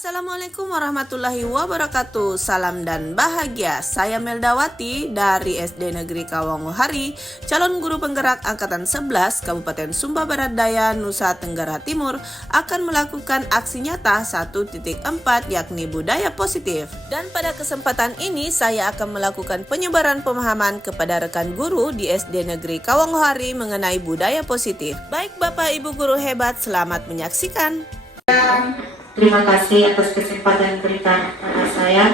Assalamualaikum warahmatullahi wabarakatuh. Salam dan bahagia. Saya Meldawati dari SD Negeri Kawangohari, calon guru penggerak Angkatan 11 Kabupaten Sumba Barat Daya, Nusa Tenggara Timur, akan melakukan aksi nyata 1.4 yakni budaya positif. Dan pada kesempatan ini saya akan melakukan penyebaran pemahaman kepada rekan guru di SD Negeri Kawangohari mengenai budaya positif. Baik Bapak Ibu guru hebat, selamat menyaksikan. Terima kasih atas kesempatan yang diberikan kepada saya.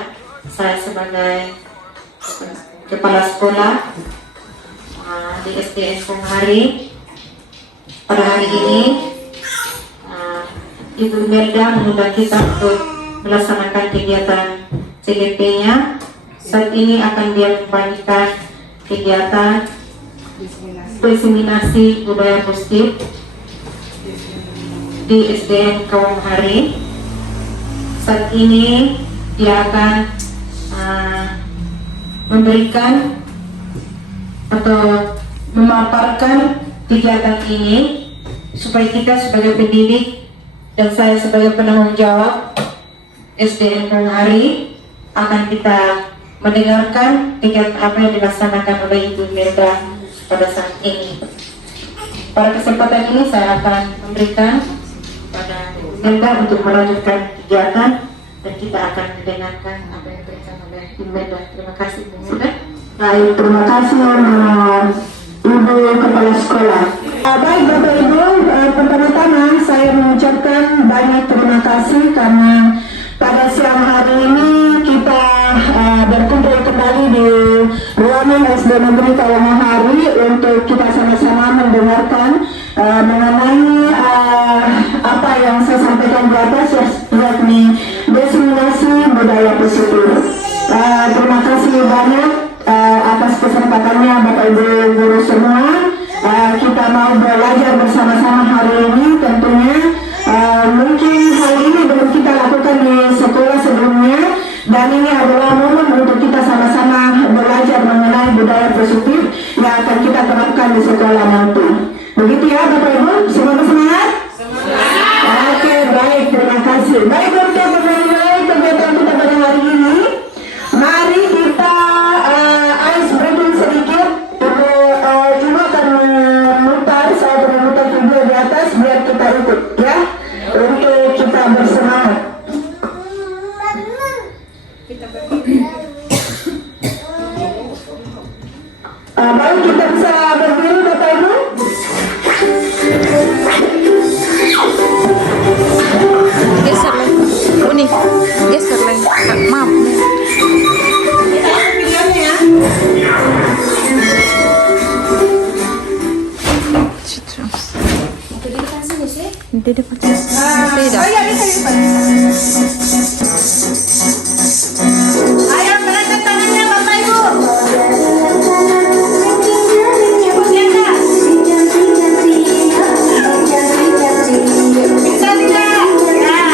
Saya sebagai kepala sekolah di SDN Kawangohari. Pada hari ini Ibu Melda mengundang kita untuk melaksanakan kegiatan CGP-nya. Saat ini akan dia membagikan kegiatan diseminasi budaya positif di SDN Kawangohari. Saat ini dia akan memberikan atau memaparkan kegiatan ini supaya kita sebagai pendidik dan saya sebagai penanggung jawab SDN Kawangohari akan kita mendengarkan kegiatan apa yang dilaksanakan oleh Ibu Melda pada saat ini. Pada kesempatan ini saya akan memberikan pada Melda untuk melanjutkan kegiatan dan kita akan mendengarkan apa yang diberikan oleh Ibu Melda. Terima kasih Ibu Melda. Baik, terima kasih Ibu Kepala Sekolah. Baik Bapak Ibu, pertama-tama saya mengucapkan banyak terima kasih karena pada siang hari ini kita berkumpul kembali di ruangan SD Negeri Kawangohari untuk kita sama-sama mendengarkan mengenai apa yang saya sampaikan di atas, yakni diseminasi budaya positif. Terima kasih banyak atas kesempatannya Bapak Ibu guru semua. Kita mau belajar bersama-sama hari ini tentunya. Mungkin hal ini belum kita lakukan di sekolah sebelumnya, dan ini adalah momen untuk kita sama-sama belajar mengenai budaya positif yang akan kita terapkan di sekolah nanti. Begitu ya Bapak Ibu, semoga semangat. Oke, baik, terima kasih. Baik, untuk memulai kegiatan kita pada hari ini, mari kita ice breaking sedikit. Ibu akan memutar, saya akan memutar video di atas biar kita ikut ya, untuk kita bersemangat. Baik, kita bisa berdiri Bapak Ibu. Geser lagi. Unik. Geser lagi. Maaf. Di depan sini. Tidak. Ayo mengangkat tangannya Bapak Ibu. Bisa tidak? Ya.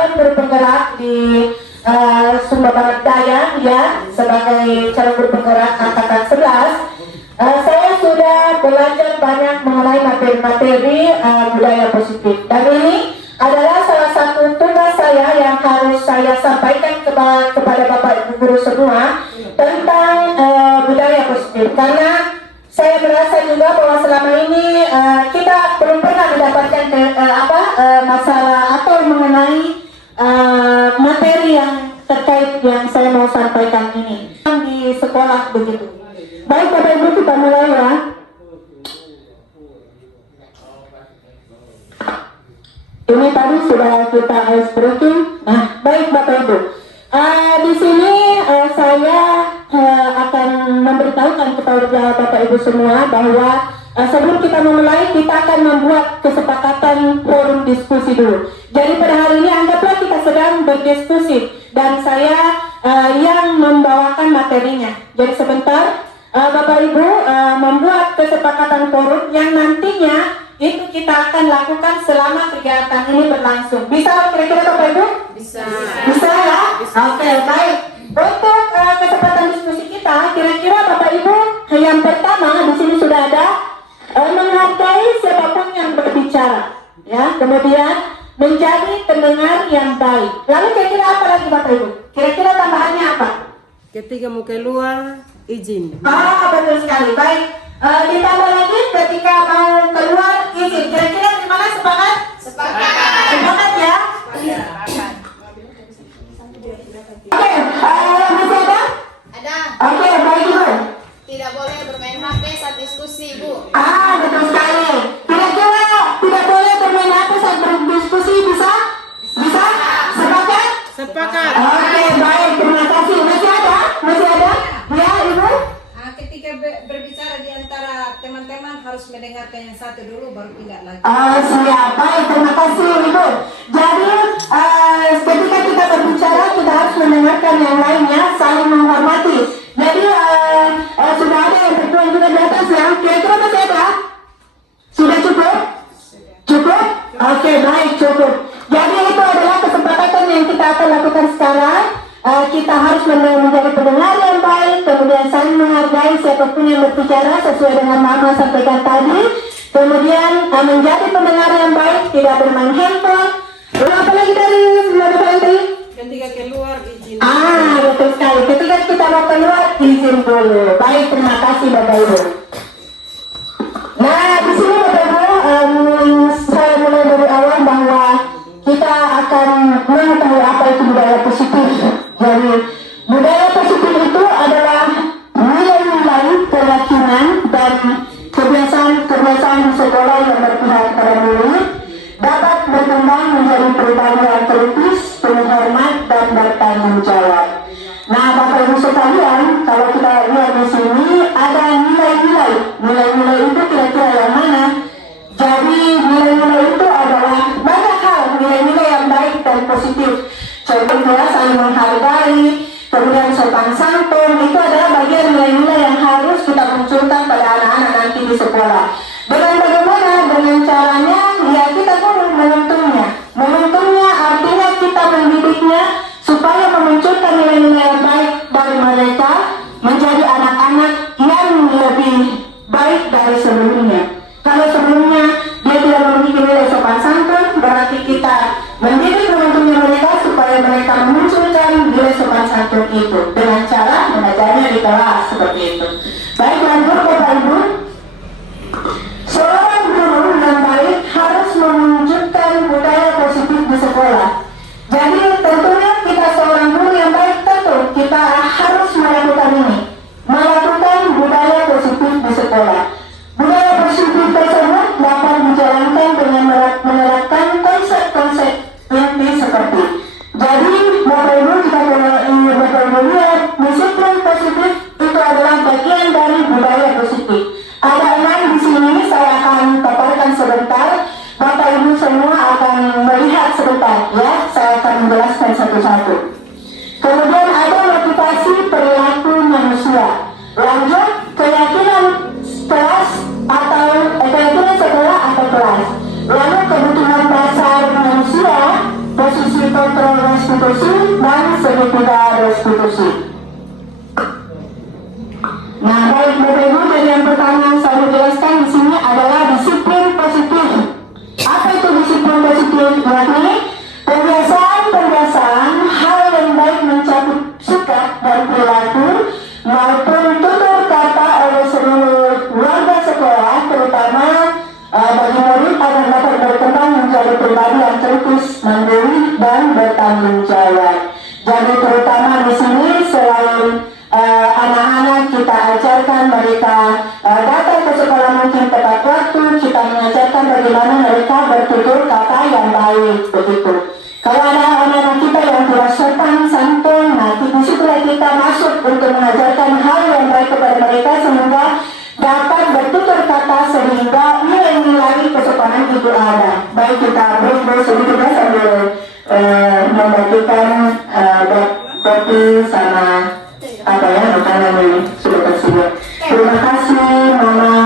calon guru penggerak di Sumba Barat Daya, ya, sebagai calon guru penggerak angkatan 11. Saya sudah belajar banyak mengenai materi-materi budaya positif, dan ini adalah salah satu tugas saya yang harus saya sampaikan kepada Bapak Ibu guru semua tentang budaya positif, karena saya merasa juga bahwa selama ini kita belum pernah mendapatkan masalah atau mengenai materi yang terkait yang saya mau sampaikan ini di sekolah begitu. Baik Bapak Ibu, kita mulai ya. Ini tadi sudah kita ice breaking. Nah, baik Bapak Ibu. Di sini saya akan memberitahukan kepada Bapak Ibu semua bahwa sebelum kita memulai, kita akan membuat kesepakatan forum diskusi dulu. Jadi pada hari ini anggaplah kita sedang berdiskusi dan saya yang membawakan materinya. Jadi sebentar Bapak Ibu membuat kesepakatan forum yang nantinya itu kita akan lakukan selama kegiatan ini berlangsung. Bisa kira-kira Bapak Ibu? Bisa. Bisa ya? Oke, baik. Untuk kesempatan diskusi kita, kira-kira Bapak Ibu yang pertama di sini sudah ada menghargai siapapun yang berbicara, ya. Kemudian menjadi pendengar yang baik. Lalu kira-kira apa lagi Bapak Ibu? Kira-kira tambahannya apa? Ketika mau keluar, izin. Betul sekali. Baik. Ditambah lagi ketika mau keluar izin. Kira-kira gimana, sepakat? Sepakat. Sepakat ya? Oke, masih ada? Ada. Oke, baik Ibu. Tidak boleh bermain HP saat diskusi, Bu. Betul sekali. Kira-kira tidak boleh bermain HP saat berdiskusi, bisa? Bisa? Sepakat? Sepakat. Oke, baik. Terima kasih. Masih ada? Masih ada? Ya, Ibu? Ketika berbicara di antara teman-teman harus mendengarkan yang satu dulu baru pindah lagi. Siap. Baik, terima kasih Ibu. Jadi ketika kita berbicara kita harus mendengarkan yang lainnya, saling menghormati. Jadi sudah ada yang bertuan juga di atas ya. Kira-kira masih ada? Sudah cukup? Cukup? Oke, baik, cukup. Jadi itu adalah kesepakatan yang kita akan lakukan sekarang. Kita harus menjadi pendengar yang baik, kemudian saling menghargai siapapun yang berbicara sesuai dengan Mama sampaikan tadi, kemudian menjadi pendengar yang baik, tidak bermain handphone. Lalu apa lagi dari Bapak tadi? Ketika keluar izin. Betul sekali. Ketika kita mau keluar izin dulu. Baik, terima kasih Bapak Ibu. Nah, di sini Bapak Ibu, saya mulai dari awal bahwa kita akan mengetahui apa itu budaya positif. Jadi budaya positif itu adalah nilai-nilai keyakinan dan kebiasaan di sekolah yang berpihak kepada murid dapat berkembang menjadi pribadi yang kritis, penghormat dan bertanggung jawab. Nah, Bapak Ibu sekalian, kalau kita lihat di sini ada nilai-nilai. Nilai-nilai itu kira-kira yang mana? Jadi nilai-nilai itu adalah banyak hal, nilai-nilai yang baik dan positif. Contohnya saling menghargai, kemudian sopan santun, itu adalah bagian nilai-nilai yang harus kita munculkan pada anak-anak nanti di sekolah. Dengan bagaimana? Dengan caranya, ya kita perlu menuntunnya. Menuntunnya artinya kita mendidiknya supaya memunculkan nilai-nilai yang baik dari mereka menjadi anak-anak yang lebih baik dari sebelumnya. Kalau sebelumnya dia tidak memiliki nilai sopan santun, berarti kita mendidik menuntunnya mereka supaya mereka memunculkan nilai sopan santun itu dengan cara mengajarnya di kelas seperti itu. Baik, lanjut Bapak Ibu. Seorang guru yang baik harus mewujudkan budaya positif di sekolah. Jadi tentunya kita seorang guru yang baik, tentu kita harus melakukan ini, melakukan budaya positif di sekolah. Budaya positif tersebut dapat dijalankan dengan menerapkan konsep-konsep inti seperti. Jadi Bapak Ibu, jika Bapak Ibu lihat, disiplin positif itu adalah bagian dari budaya positif. Ada 6 di sini, saya akan paparkan sebentar. Bapak Ibu semua akan melihat sebentar, ya. Saya akan menjelaskan satu-satu. Kemudian ada motivasi perilaku manusia. Lanjut, keyakinan kelas atau keyakinan sekolah atau kelas. Lalu kebutuhan dasar manusia, posisi total mengontrol restitusi dan segitiga restitusi. Nah, baik Bapak Ibu, dari yang pertama saya jelaskan di sini adalah disiplin positif. Apa itu disiplin positif? Yakni pembiasaan hal yang baik mencakup sikap dan perilaku maupun tutur kata oleh seluruh warga sekolah, terutama bagi murid agar dapat berkembang menjadi pribadi yang kritis, mandiri, dan bertanggung jawab. Jadi terutama di sini selain anak-anak kita ajarkan mereka datang ke sekolah mungkin tepat waktu, kita mengajarkan bagaimana mereka bertutur kata yang baik, begitu. Kalau ada anak-anak kita yang tidak sopan santun, nah disitulah kita masuk untuk mengajarkan hal yang baik kepada mereka sehingga dapat bertutur kata sehingga nilai-nilai kesopanan itu ada. Baik, kita break sedikit ya sambil membagikan kopi sama apa ya makanan ini sudah tersedia. Terima kasih Mama.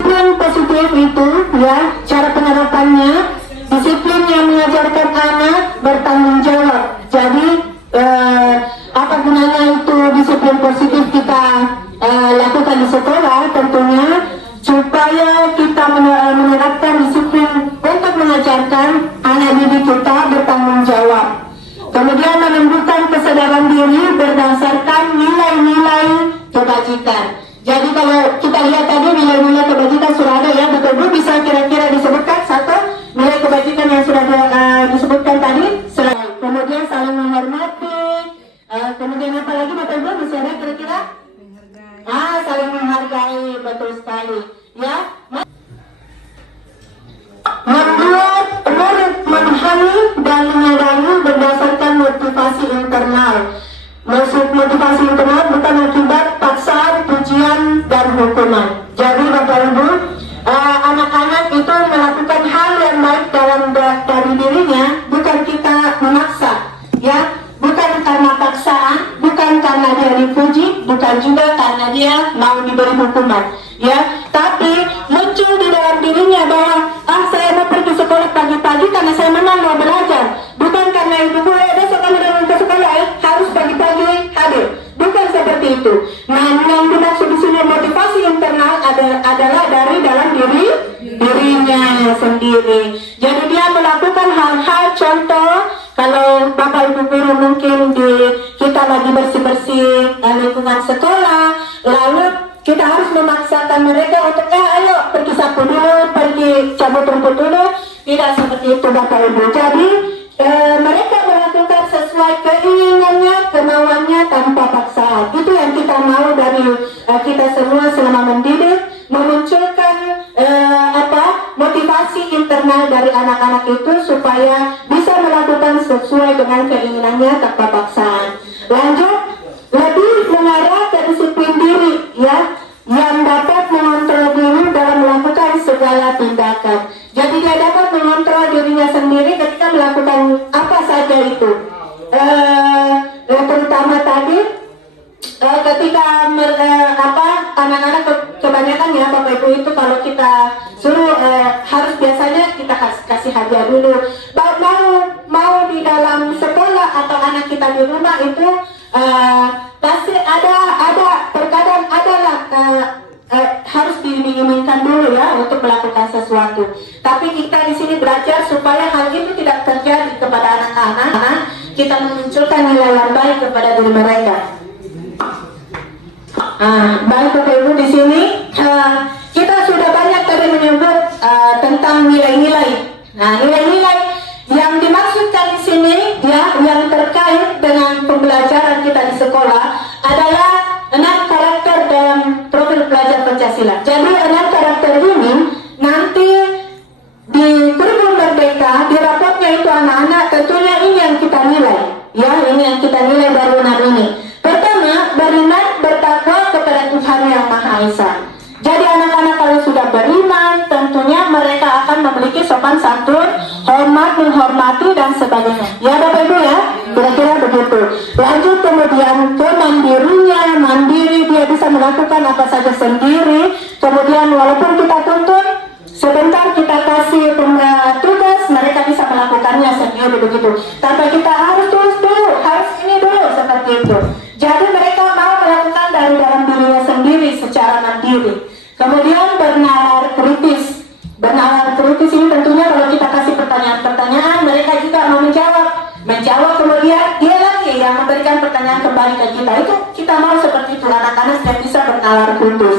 Yang positif itu ya cara penerapannya, disiplin yang mengajarkan anak bertanggung jawab. Jadi apa gunanya itu disiplin positif kita lakukan di sekolah? Tentunya supaya kita menerapkan disiplin untuk mengajarkan anak didik kita bertanggung jawab. Kemudian menumbuhkan kesadaran diri berdasarkan nilai-nilai kebajikan. Jadi kalau kita lihat tadi nilai-nilai kebajikan sudah ada ya, betul Bu, bisa kira-kira disebutkan satu nilai kebajikan yang sudah disebutkan tadi? Kemudian saling menghormati, kemudian apa lagi Bapak Ibu bisa ada kira-kira? Saling menghargai, betul sekali. Ya, membuat murid memahami dan menyadari berdasarkan motivasi internal. Maksud motivasi internal bukan akibat paksaan, pujian, dan hukuman. Jadi Bapak Ibu, anak-anak itu melakukan hal yang baik dari dirinya, bukan kita memaksa, ya, bukan karena paksaan, bukan karena dia dipuji, bukan juga karena dia mau diberi hukuman, ya, tapi muncul di dalam dirinya bahwa saya mau pergi sekolah pagi-pagi karena saya memang mau belajar, bukan karena ibu gue besok kamu dengan ke sekolah harus pagi-pagi hadir, bukan seperti itu. Nah, yang dimaksud di sini motivasi internal adalah dari dalam dirinya sendiri. Jadi dia melakukan hal-hal, contoh kalau Bapak Ibu guru mungkin kita lagi bersih-bersih lingkungan sekolah, lalu kita harus memaksakan mereka untuk ayo pergi sapu dulu, pergi cabut rumput dulu. Tidak seperti itu Bapak Ibu. Jadi mereka melakukan sesuai keinginannya, kemauannya tanpa paksaan. Itu yang kita mau dari kita semua selama mendidik, memunculkan motivasi internal dari anak-anak itu supaya bisa melakukan sesuai dengan keinginannya tanpa paksaan. Lanjut, lebih mengarah ke disiplin diri, ya, yang dapat mengontrol diri dalam melakukan segala tindakan. Jadi dia dapat mengontrol dirinya sendiri ketika melakukan apa saja itu. Terutama tadi ketika anak-anak kebanyakan ya Bapak Ibu itu kalau kita suruh harus biasanya kita kasih hadiah dulu. Mau di dalam sekolah atau anak kita di rumah itu pasti ada terkadang adalah harus diiming-imingkan dulu ya untuk melakukan sesuatu. Tapi kita di sini belajar supaya hal itu tidak terjadi kepada anak-anak. Kita memunculkan nilai yang baik kepada diri mereka. Baik Bapak Ibu, di sini kita sudah banyak tadi menyebut tentang nilai-nilai. Nah, nilai-nilai yang dimaksudkan di sini ya yang terkait dengan pembelajaran kita di sekolah adalah 6 karakter dalam profil pelajar Pancasila. Jadi 6 karakter ini nanti di kurikulum Merdeka, di rapotnya itu anak-anak tentunya ini yang kita nilai. Ya, ini yang kita nilai dari 6 ini. Pertama, beriman bertakwa kepada Tuhan Yang Maha Esa. Jadi anak-anak kalau sudah beriman, tentunya mereka akan memiliki sopan santun, hormat, menghormati, dan sebagainya. Ya Bapak Ibu ya, kira-kira begitu. Lanjut kemudian kemandirinya, mandiri, dia bisa melakukan apa saja sendiri. Kemudian walaupun kita tuntut, sebentar kita kasih tugas, mereka bisa melakukannya sendiri begitu. Tanpa kita memberikan pertanyaan kembali ke kita. Itu kita mau seperti itu, anak-anak yang bisa bernalar putus.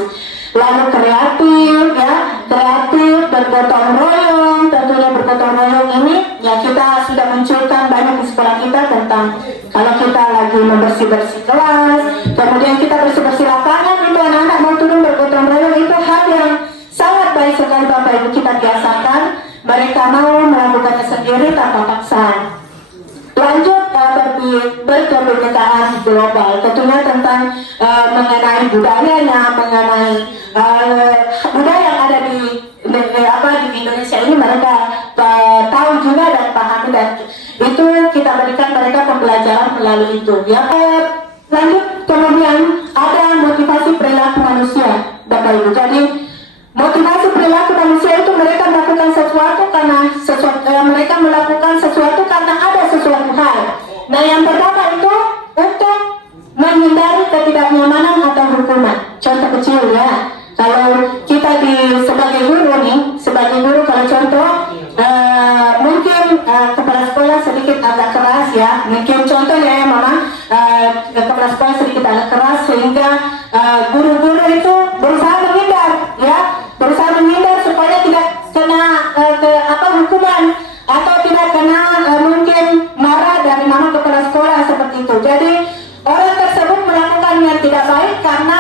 Lalu kreatif, ya, kreatif, bergotong royong. Tentunya bergotong royong ini, ya kita sudah munculkan banyak di sekolah kita tentang kalau kita lagi membersih-bersih kelas, kemudian kita bersih-bersih lapangan, itu anak-anak mau turun bergotong royong, itu hal yang sangat baik sekali Bapak Ibu kita biasakan. Mereka mau melakukannya sendiri tanpa paksaan. Lanjut berkebinekaan global, tentunya tentang mengenai budayanya, mengenai budaya yang ada di Indonesia ini mereka tahu juga dan pahami, dan itu kita berikan mereka pembelajaran melalui itu. Ya, lanjut kemudian ada motivasi perilaku manusia, Bapak Ibu. Jadi motivasi perilaku manusia itu mereka melakukan sesuatu karena ada sesuatu hal. Nah, yang pertama itu untuk menghindari ketidaknyamanan atau hukuman. Contoh kecil ya, kalau kita sebagai guru kalau contoh mungkin kepala sekolah sedikit agak keras ya, mungkin contoh ya Mama, kepala sekolah sedikit agak keras sehingga guru-guru itu berusaha menghindar supaya tidak kena hukuman atau tidak kena mungkin marah dari mama kepala sekolah seperti itu. Jadi orang tersebut melakukan yang tidak baik karena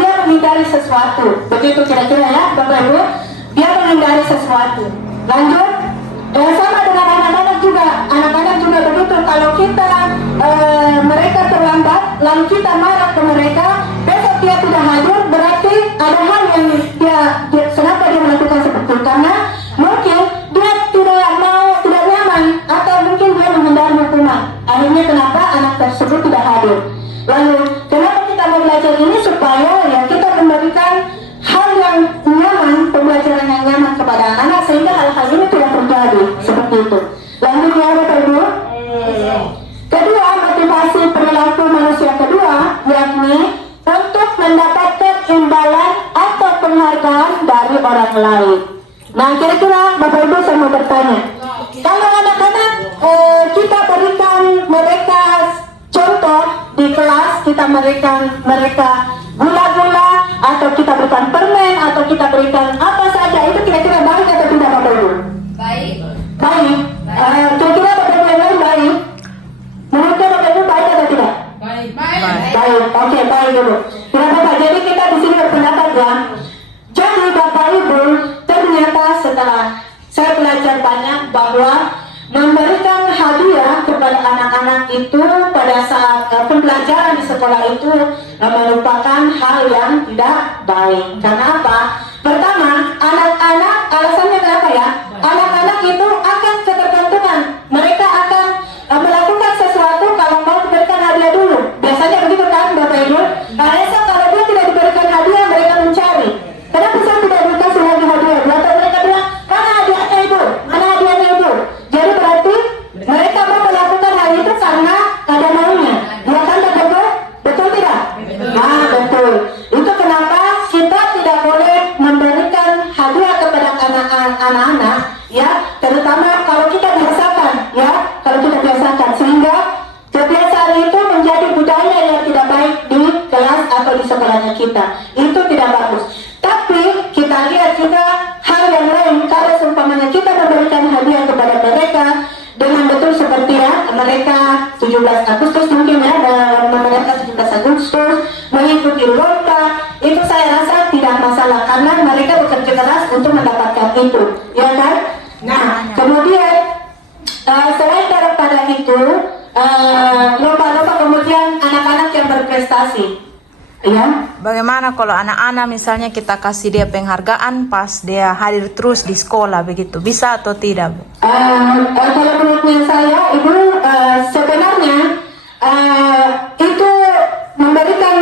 dia menghindari sesuatu. Begitu kira-kira ya Bapak Ibu, dia menghindari sesuatu. Lanjut, sama dengan anak-anak juga begitu. Kalau kita mereka terlambat lalu kita marah ke mereka, besok dia tidak hadir, berarti ada hal yang dia kenapa dia melakukan seperti itu, karena mungkin dia tidak nyaman atau mungkin dia menghindari hukuman. Akhirnya kenapa anak tersebut tidak hadir. Lalu kenapa kita mau belajar ini, supaya ya kita memberikan hal yang nyaman, pembelajaran yang nyaman kepada anak-anak sehingga hal-hal ini tidak terjadi seperti itu. Lanjut ya Bapak Ibu. Kedua, motivasi perilaku manusia kedua yakni untuk mendapatkan imbalan atau penghargaan dari orang lain. Nah, kira-kira Bapak Ibu saya mau bertanya, kalau anak-anak kita berikan mereka contoh di kelas, kita berikan mereka gula-gula atau kita berikan permen atau kita berikan apa saja, itu kira-kira baik atau tidak Bapak Ibu? Baik. Baik. Kira-kira Bapak Ibu yang lain baik? Menurut Bapak Ibu baik atau tidak? Baik. Baik. Oke, baik dulu. Bapak, jadi kita di sini berpendapat ya. Jadi Bapak Ibu, ternyata setelah saya belajar banyak bahwa memberikan hadiah kepada anak-anak itu pada saat pembelajaran di sekolah itu merupakan hal yang tidak baik. Karena apa? Pertama, anak-anak, alasannya kenapa ya? Anak-anak itu akan ketergantungan. Mereka akan melakukan sesuatu kalau mau diberikan hadiah dulu. Biasanya begitu kan Bapak Ibu? Nah, esok kalau dia tidak diberikan hadiah, mereka mencari. Kenapa saya tidak dikasih lagi hadiah? Atau mereka bilang, mana hadiahnya Ibu? Mana hadiahnya Ibu? Jadi berarti mereka mau melakukan hal itu karena ada maunya. Ya kan Bapak Ibu? Betul tidak? Nah, betul. Itu kenapa kita tidak boleh memberikan hadiah kepada anak-anak, ya, terutama kalau kita biasakan, ya, kalau kita biasakan, sehingga kebiasaan itu menjadi budaya yang tidak baik di kelas atau di sekolahnya kita. Itu tidak bagus. Tapi kita lihat juga hal yang lain. Kalau seumpamanya kita memberikan hadiah kepada mereka dengan betul seperti ya mereka 17 Agustus mungkin ya, mereka 17 Agustus mengikuti lomba, itu saya rasa tidak masalah karena mereka bekerja keras untuk mendapatkan itu, ya kan? Nah, kemudian selain daripada itu lomba-lomba kemudian anak-anak yang berprestasi. Ya. Bagaimana kalau anak-anak misalnya kita kasih dia penghargaan pas dia hadir terus di sekolah begitu, bisa atau tidak? Kalau menurutnya saya, Ibu, sebenarnya itu memberikan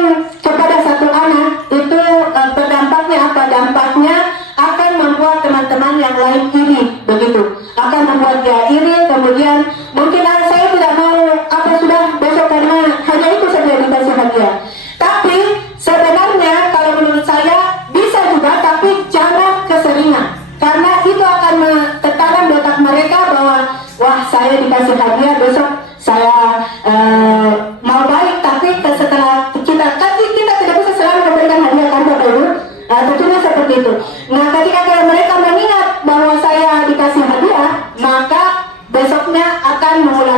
kepada satu anak itu berdampaknya apa? Dampaknya akan membuat teman-teman yang lain iri, begitu. Akan membuat dia iri, kemudian mungkin saya tidak mau apa sudah besok karena hanya itu saja dikasih hadiah. Tapi sebenarnya kalau menurut saya bisa juga, tapi jangan keseringan, karena itu akan tertanam di otak mereka bahwa wah saya dikasih hadiah besok saya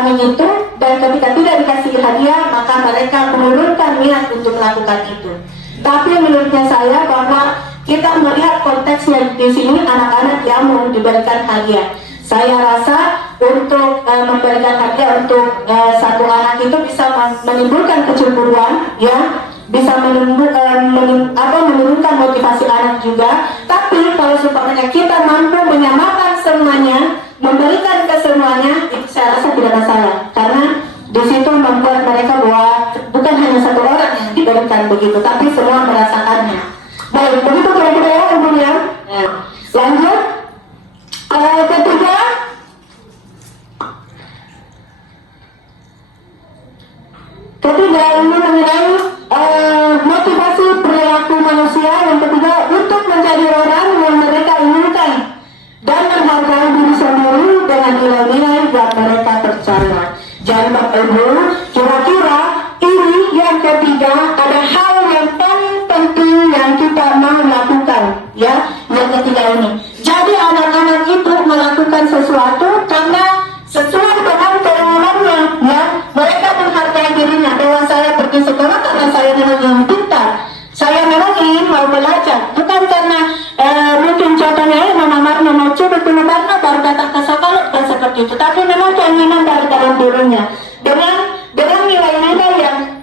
kami itu, dan ketika tidak dikasih hadiah maka mereka menurunkan niat untuk melakukan itu. Tapi menurutnya saya bahwa kita melihat konteksnya di sini anak-anak yang mau diberikan hadiah. Saya rasa untuk memberikan hadiah untuk satu anak itu bisa menimbulkan kecemburuan, ya, bisa menurunkan motivasi anak juga. Tapi kalau supaya kita mampu menyamakan semuanya, memberikan ke semuanya, itu saya rasa tidak masalah, karena di situ membuat mereka bahwa bukan hanya satu orang yang diberikan begitu, tapi semua merasakannya. Baik, begitu kira-kira ya, Ibu ya. Lanjut. Ketiga ini mengenai motivasi perilaku manusia. Yang ketiga, untuk menjadi orang yang mereka inginkan dan menghargai diri sendiri dengan nilai-nilai yang mereka percaya. Jadi Bapak Ibu, kira-kira ini yang ketiga ada hal yang paling penting yang kita mau lakukan, ya, yang ketiga ini. Jadi anak-anak itu melakukan sesuatu karena sesuai dengan keinginannya, ya. Mereka menghargai dirinya bahwa saya pergi sekolah karena saya memang ingin pintar, saya memang ingin mau belajar, bukan karena mungkin contohnya mau coba karena baru datang ke sekolah, bukan seperti itu, tapi memang keinginan dari dalam dirinya dengan nilai-nilai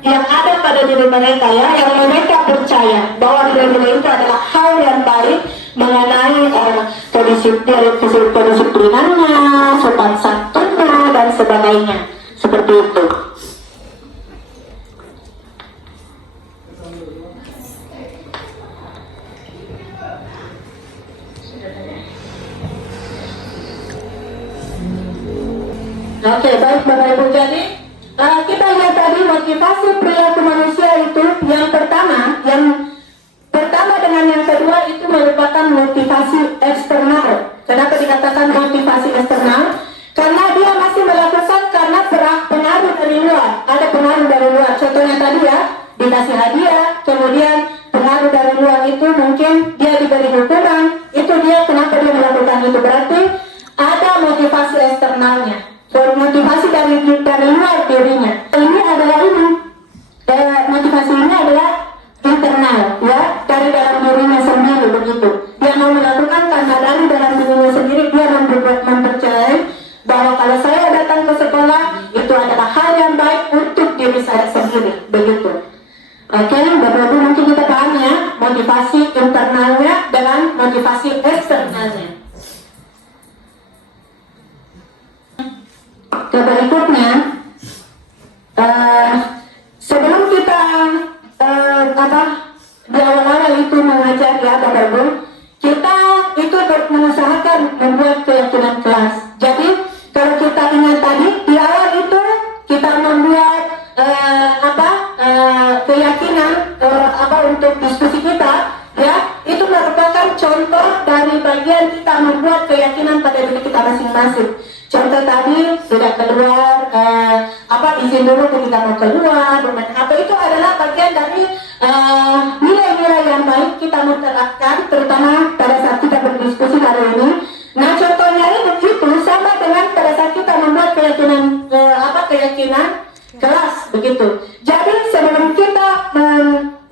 yang ada pada diri mereka, ya, yang mereka percaya bahwa nilai-nilai itu adalah hal yang baik mengenai kedisiplinannya, sopan santunnya dan sebagainya, seperti itu. Oke, baik Bapak Ibu, jadi kita lihat tadi motivasi perilaku manusia itu yang pertama dengan yang kedua itu merupakan motivasi eksternal. Kenapa dikatakan motivasi eksternal? Karena dia masih melakukan karena pengaruh dari luar. Ada pengaruh dari luar. Contohnya tadi, ya, dikasih hadiah, kemudian pengaruh dari luar itu mungkin dia diberi hukuman. Itu dia kenapa dia melakukan itu, berarti ada motivasi eksternalnya. Motivasi dari luar dirinya. Ini adalah motivasi ini adalah internal, ya, dari dalam dirinya sendiri, begitu. Dia mau melakukan karena dari dalam dirinya sendiri dia mempercayai bahwa kalau saya datang ke sekolah itu adalah hal yang baik untuk diri saya sendiri, begitu. Oke, Bapak Ibu, mungkin kita paham, ya, motivasi internalnya dengan motivasi eksternalnya. Berikutnya, sebelum kita di awal-awal itu mengajar, ya Bapak Ibu, kita itu mengusahakan membuat keyakinan kelas. Jadi kalau kita ingat tadi di awal itu kita membuat keyakinan untuk diskusi kita, ya, itu merupakan contoh dari bagian kita membuat keyakinan pada diri kita masing-masing. Contoh tadi sudah keluar izin dulu ketika mau keluar bermain HP, itu adalah bagian dari nilai-nilai yang baik kita mau terapkan, terutama pada saat kita berdiskusi hari ini. Nah, contohnya itu sama dengan pada saat kita membuat keyakinan kelas, begitu. Jadi sebelum kita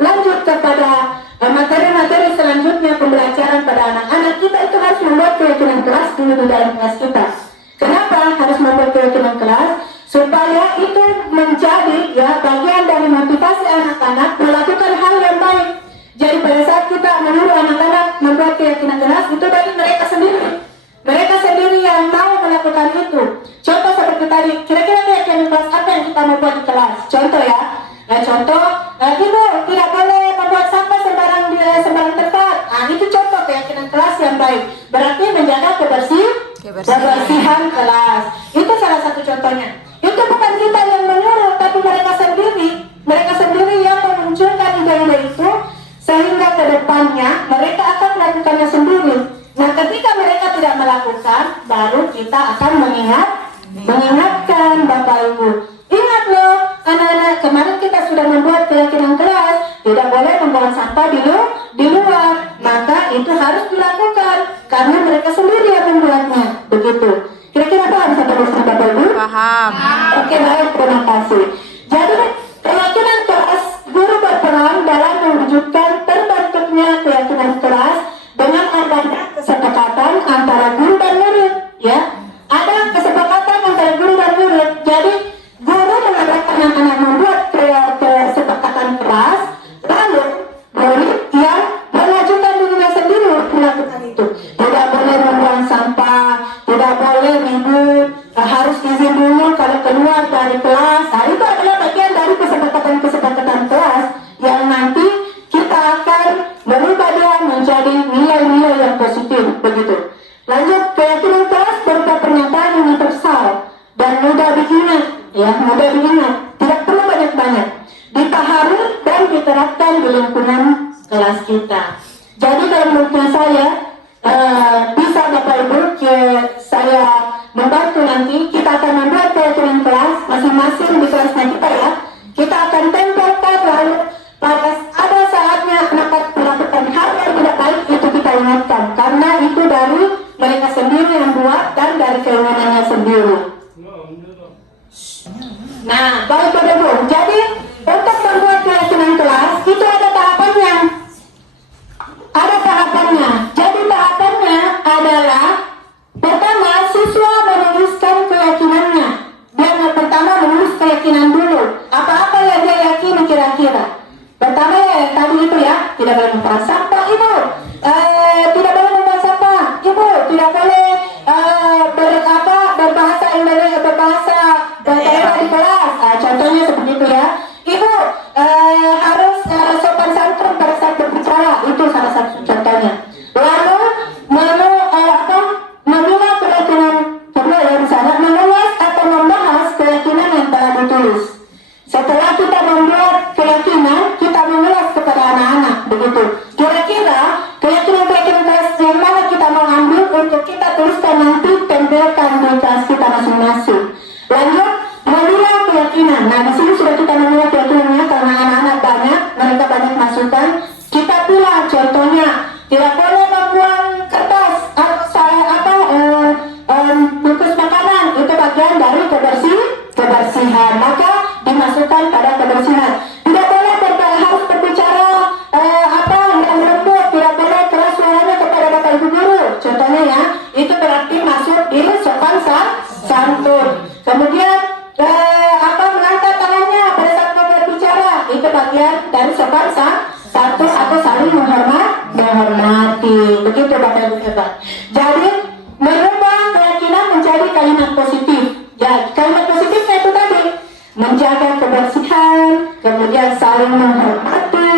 lanjut kepada materi-materi selanjutnya pembelajaran pada anak-anak, kita itu harus membuat keyakinan kelas dulu di dalam kelas kita. Kenapa harus membuat keyakinan kelas? Supaya itu menjadi, ya, bagian dari motivasi anak-anak melakukan hal yang baik. Jadi pada saat kita menyuruh anak-anak membuat keyakinan kelas, itu dari mereka sendiri. Mereka sendiri yang mau melakukan itu. Contoh seperti tadi, kira-kira keyakinan kelas apa yang kita mau buat di kelas? Contoh, ya. Contoh, Ibu tidak boleh membuat sampah sembarang tempat. Nah, itu contoh keyakinan kelas yang baik. Berarti menjaga kebersihan kelas. Itu salah satu contohnya. Itu bukan kita yang menyuruh, tapi mereka sendiri yang memunculkan ide-ide itu, sehingga ke depannya mereka akan melakukannya sendiri. Nah, ketika mereka tidak melakukan, baru kita akan mengingatkan Bapak Ibu. Ingat loh, anak-anak, kemarin kita sudah membuat keyakinan kelas, tidak boleh membuang sampah di luar. Maka itu harus dilakukan, karena mereka sendiri yang membuatnya, begitu. Kira-kira paham sampai Bapak Ibu? Paham. Oke, baik, terima kasih. Jadi, keyakinan kelas guru berperan dalam mewujudkan terbentuknya keyakinan kelas dengan adanya kesepakatan antara guru dan murid. Ya, ada kesepakatan antara guru dan murid. Jadi, guru mengarahkan anak-anak membuat kesepakatan kelas, lalu murid yang mengajukan dirinya sendiri melakukan itu. Tidak boleh membuang sampah, tidak boleh ribut, harus izin dulu kalau keluar dari kelas. Nah, itu adalah bagian dari kesepakatan-kesepakatan kelas yang nanti kita akan merubah dia menjadi nilai-nilai yang positif, begitu. Lanjut, keyakinan kelas berupa pernyataan universal dan mudah diingat, ya, mudah diingat, tidak perlu banyak-banyak, dipahami dan diterapkan di lingkungan kelas kita. Jadi dalam menurut saya bisa Bapak Ibu, saya membantu nanti kita akan membuat keyakinan kelas masing-masing di kelasnya kita, ya. Kita akan tempelkan, lalu pada ada saatnya anak melakukan hal yang tidak baik, itu kita ingatkan karena itu dari mereka sendiri yang buat dan dari keinginannya sendiri. Nah, baik Bapak Ibu, jadi untuk membuat keyakinan kelas itu ada tahapannya. Ada tahapannya. Jadi tahapannya adalah pertama siswa menuliskan keyakinannya. Dia pertama menulis keyakinan dulu. Apa-apa yang dia yakini kira-kira. Pertama ya tadi itu, ya, tidak boleh membuang sampah, Ibu. Tidak boleh membuang sampah, Ibu. Tidak boleh berbahasa Indonesia, berbahasa daerah di kelas. Contohnya seperti itu, ya. Ibu harus sopan santun pada saat berbicara, itu salah satu contohnya. Lalu memilah keyakinan kedua, ya, misalnya menulis atau membahas keyakinan yang telah ditulis. Setelah kita membuat keyakinan, kita mengulas kepada anak-anak, begitu. Kira-kira keyakinan-keyakinan kelas yang mana kita mau ambil untuk kita tuliskan nanti, tempelkan di kelas kita masing-masing. Lanjut, memilah keyakinan. Nah, di sini sudah kita memilah keyakinannya karena anak-anak banyak, mereka banyak masukan. Kita pilih contohnya, tidak boleh membuang kertas atau bungkus makanan, itu bagian dari kebersihan. Maka dimasukkan pada kebersihan. Tidak boleh harus berbicara yang lembut, tidak boleh keras suaranya kepada Bapak Ibu guru. Contohnya, ya, itu berarti masuk di sopan santun. Kemudian mengangkat tangannya pada saat mau berbicara, itu bagian dari sopan santun atau saling menghormati. Begitu Bapak Ibu hebat. Jadi merubah keyakinan menjadi kalimat positif. Ya, kalimat positifnya itu tadi menjaga kebersihan, kemudian saling menghormati,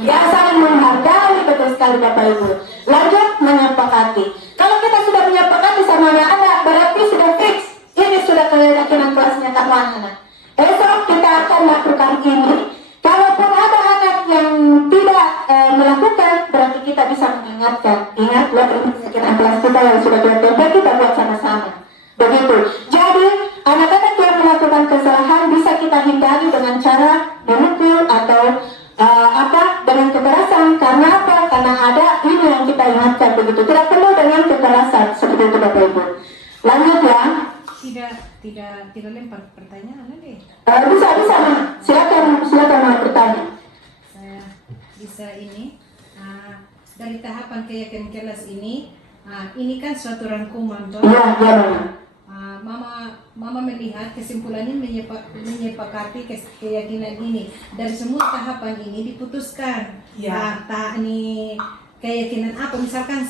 ya, saling menghargai, betul sekali Bapak Ibu. Lanjut, menyepakati. Kalau kita sudah menyepakati sama anak-anak, berarti sudah fix. Ini sudah keyakinan kelasnya kamu anak-anak. Esok kita akan lakukan ini. Kalaupun ada anak yang tidak melakukan, berarti kita bisa mengingatkan. Ingat, lihat ini keyakinan kelas kita yang sudah kita tempel, kita buat sama-sama. Begitu. Jadi, anak-anak yang melakukan kesalahan bisa kita hindari dengan cara memukul atau dengan kekerasan. Karena apa? Karena ada ini yang kita ingatkan, begitu. Tidak perlu dengan kekerasan seperti itu Bapak Ibu. Lanjut, ya. Tidak lempar pertanyaan deh. Bisa. Silakan mau bertanya. Saya bisa ini dari tahapan keyakinan kelas ini kan suatu rangkuman toh. Iya, Mama melihat kesimpulannya menyepakati keyakinan ini. Dari semua tahapan ini diputuskan. Ya. Keyakinan apa? Misalkan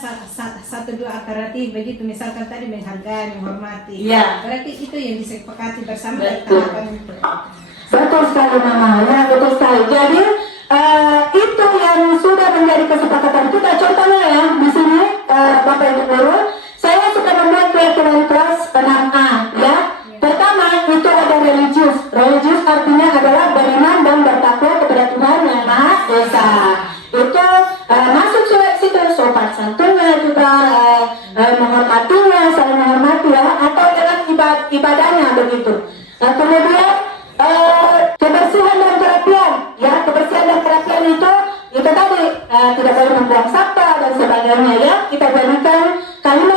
satu dua alternatif begitu. Misalkan tadi menghargai, menghormati. Ya. Berarti itu yang disepakati bersama dari Betul. tahapan itu. Betul sekali Mama, ya, betul sekali. Jadi itu yang sudah menjadi kesepakatan kita. Contohnya, ya, di sini Bapak Ibu guru, saya sudah membuat keyakinan kelas 6A, ya. Pertama itu ada religius. Religius artinya adalah beriman dan bertakwa kepada Tuhan Yang Maha Esa. Itu masuk situ sopan santunnya juga, menghormatinya, saling menghormati, ya, atau dengan ibadahnya begitu. Nah, kemudian kebersihan dan kerapian, ya, kebersihan dan kerapian itu tadi tidak boleh membuang sampah dan sebagainya, ya. Kita jadikan kalimat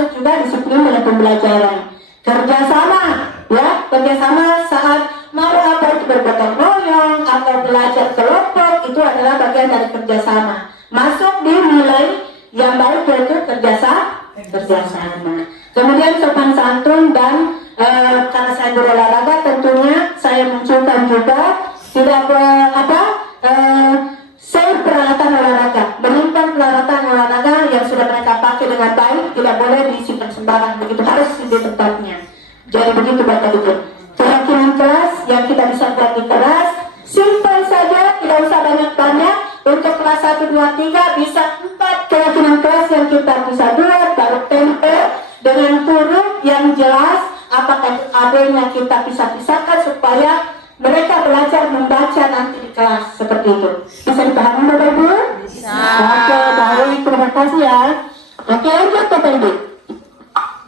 termasuk juga disiplin dalam pembelajaran. Kerjasama, ya, kerjasama saat mau apa itu bergotong royong atau belajar kelompok itu adalah bagian dari kerjasama. Masuk di nilai yang baik yaitu kerjasama. Kemudian sopan santun dan karena saya berolahraga tentunya saya munculkan juga tidak save peralatan olahraga, menyimpan peralatan olahraga yang sudah mereka pakai dengan baik, tidak boleh disimpan sembarang, begitu harus di tempatnya. Jadi begitu Bapak Ibu. Keyakinan kelas yang kita bisa buat di kelas, simple saja, tidak usah banyak-banyak. Untuk kelas 1, 2, 3 bisa 4 keyakinan kelas yang kita bisa buat, baru tempel dengan huruf yang jelas, apakah itu AB-nya kita bisa pisahkan supaya mereka belajar membaca nanti di kelas seperti itu. Bisa dipahami Bapak Ibu? Bisa. Oke, baik, terima kasih ya. Oke, lanjut Bapak Ibu.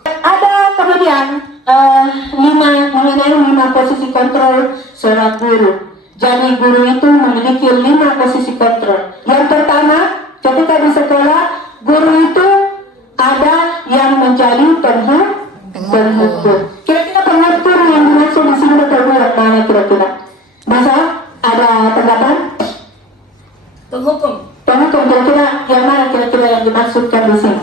Ada kemudian 5 posisi kontrol seorang guru. Jadi guru itu memiliki 5 posisi kontrol. Yang pertama, ketika di sekolah, guru itu ada yang menjadi penghukum. Kira-kira pengatur yang dimaksud di sini Bapak Ibu yang mana kira-kira? Masa ada tanggapan? Penghukum. Penghukum kira-kira yang mana kira-kira yang dimaksudkan di sini?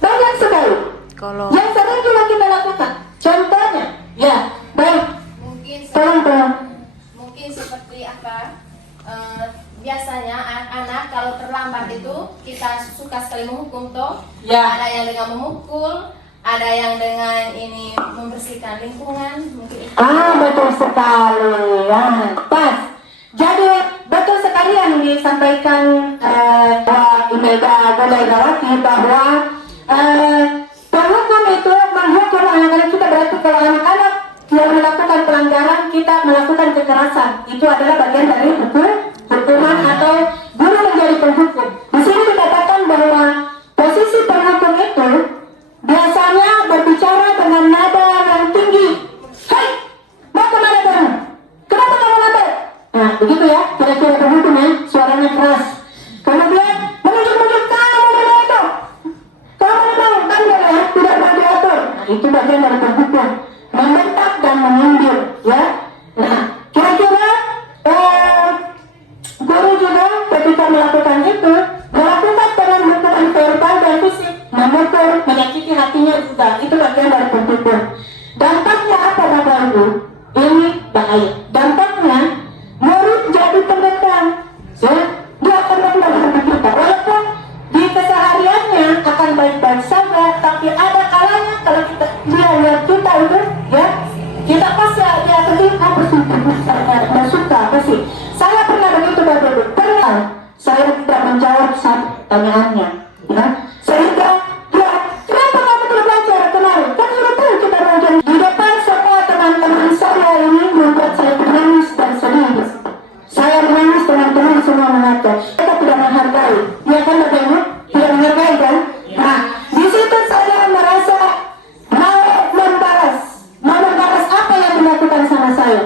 Banyak sekali. Kalau Yang sering juga kita lakukan. Contohnya, ya, baik. Mungkin seperti apa? Biasanya anak-anak kalau terlambat itu kita suka sekali menghukum toh. Ya. Ada yang dengan memukul, ada yang dengan ini membersihkan lingkungan, mungkin itu. Betul sekali. Ya, pas. Jadi betul sekali yang disampaikan Imelda Gondainawati bahwa penghukum itu menghukum anak-anak kita, berarti kalau anak-anak yang melakukan pelanggaran kita melakukan kekerasan, itu adalah bagian dari hukuman atau guru menjadi penghukum. Di sini dikatakan bahwa posisi penghukum itu biasanya berbicara dengan nada yang tinggi. Hei, mau kemana kamu? Kenapa kamu lambat? Nah, begitu ya, kira-kira penghukum ya, suaranya keras. Kemudian menunjuk-nunjuk kamu mana itu? Kamu memang bandel ya, tidak mau diatur. Nah, itu bagian dari penghukum. Membentak dan menyindir, ya. Nah, kira-kira guru juga ketika melakukan itu melakukan dengan hukuman verbal dan fisik, memukul, menyakiti hatinya juga, itu bagian dari penghukum. Dampaknya apa Bapak Ibu? Ini bahaya. Dampaknya murid jadi pendendam, ya. Dia akan mendendam kita, walaupun di kesehariannya akan baik-baik saja, tapi ada kalanya kalau dia lihat kita itu, ya, kita pasti ada apa sih nggak suka apa sih. Saya pernah begitu Bapak Ibu, pernah saya tidak menjawab pertanyaannya, ya, sehingga dia, kenapa kamu tidak belajar kemarin? Kan sudah tahu kita belajar. Di depan semua teman-teman saya ini membuat saya menangis dan sedih. Saya menangis, teman-teman semua mengatakan kita tidak menghargai, ya kan Bapak Ibu? Tidak menghargai kan? Nah, di situ saya merasa mau membalas apa yang dilakukan sama saya.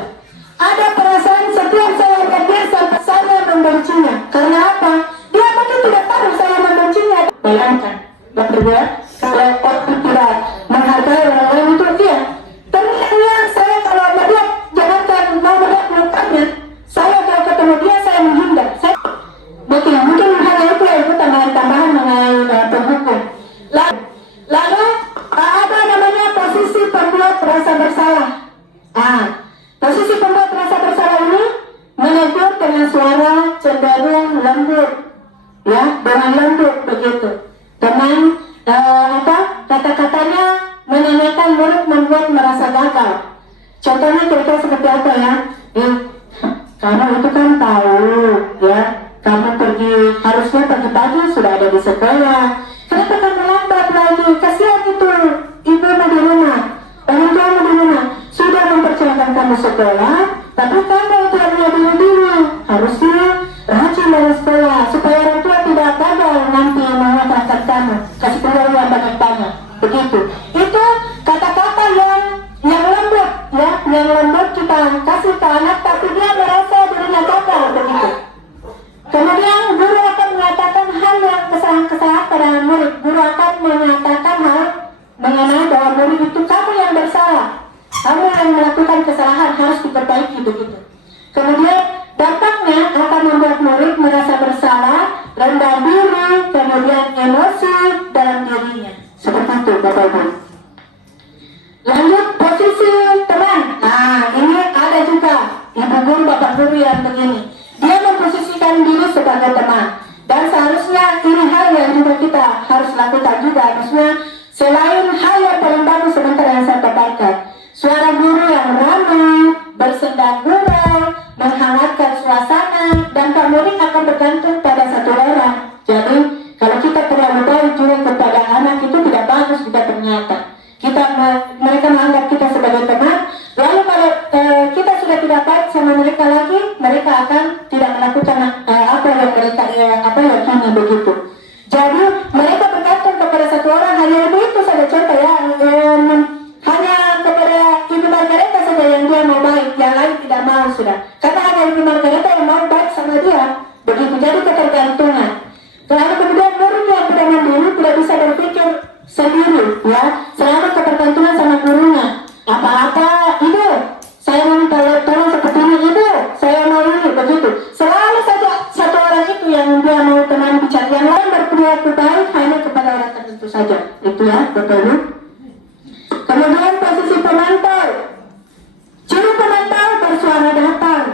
Ada perasaan setiap saya lihat dia sampai saya membencinya. Karena apa? Dia mungkin tidak tahu saya membencinya. Bayangkan, Bapak Ibu, kalau orang tidak menghargai orang lain itu dia. Ternyata saya kalau melihat, jangankan mau melihat mukanya, saya kalau ketemu dia saya menghindar. Betul, mungkin hal itu yang itu tambahan mengenai penghukum. Lalu ada namanya posisi pembuat rasa bersalah. Posisi pembuat rasa bersalah ini menegur dengan suara cenderung lembut, ya, dengan lembut begitu. Dengan kata-katanya menanyakan murid membuat merasa gagal. Contohnya kira-kira seperti apa ya? Kamu itu kan tahu, ya, kamu harusnya pagi-pagi sudah ada di sekolah. Kenapa kamu lambat lagi? Kasihan itu ibumu di rumah, orang tuamu di rumah sudah mempercayakan kamu sekolah, tapi kamu tidak punya diri. Harusnya rajin dari sekolah supaya orang tua tidak gagal nanti mengatakan kamu kasih keluar yang banyak-banyak. Begitu. Itu kata-kata yang lembut, ya, yang lembut kita kasih ke anak, tapi dia merasa dirinya gagal begitu. Kemudian guru akan mengatakan hal yang kesalahan pada murid. Guru akan mengatakan hal mengenai bahwa murid itu kamu yang bersalah, kamu yang melakukan kesalahan, harus diperbaiki begitu. Kemudian dampaknya akan membuat murid merasa bersalah, rendah diri, kemudian emosi dalam dirinya. Seperti itu Bapak Ibu. Lanjut posisi teman. Nah, ini ada juga ibu guru, bapak guru yang begini. Dia memposisikan diri sebagai teman. Dan seharusnya ini hal yang juga kita harus lakukan juga. Maksudnya selain hal yang paling bagus sebentar yang saya paparkan, suara guru yang ramai, bersenda gurau, menghangatkan suasana, dan murid akan bergantung pada satu orang. Jadi kalau kita terlalu baik juga kepada anak itu tidak bagus juga ternyata. Mereka menganggap kita sebagai teman, lalu kalau kita sudah tidak baik sama mereka lagi, mereka akan tidak melakukan apa yang mereka yakini begitu. Jadi mereka bergantung kepada satu orang, hanya itu saja contoh ya, hanya kepada Ibu Margareta saja yang dia mau baik, yang lain tidak mau sudah. Karena hanya Ibu Margareta yang mau baik sama dia, begitu. Jadi ketergantungan. Lalu kemudian murid yang tidak mandiri tidak bisa berpikir sendiri, ya, selalu ketergantungan sama gurunya. Apa-apa ibu, saya minta tolong seperti ini ibu, saya mau ini, begitu. Selalu saja satu orang itu yang dia mau teman bicara, yang lain berperilaku baik hanya kepada orang tertentu saja. Itu ya, betul. Kemudian posisi pemantau. Ciri pemantau bersuara datar,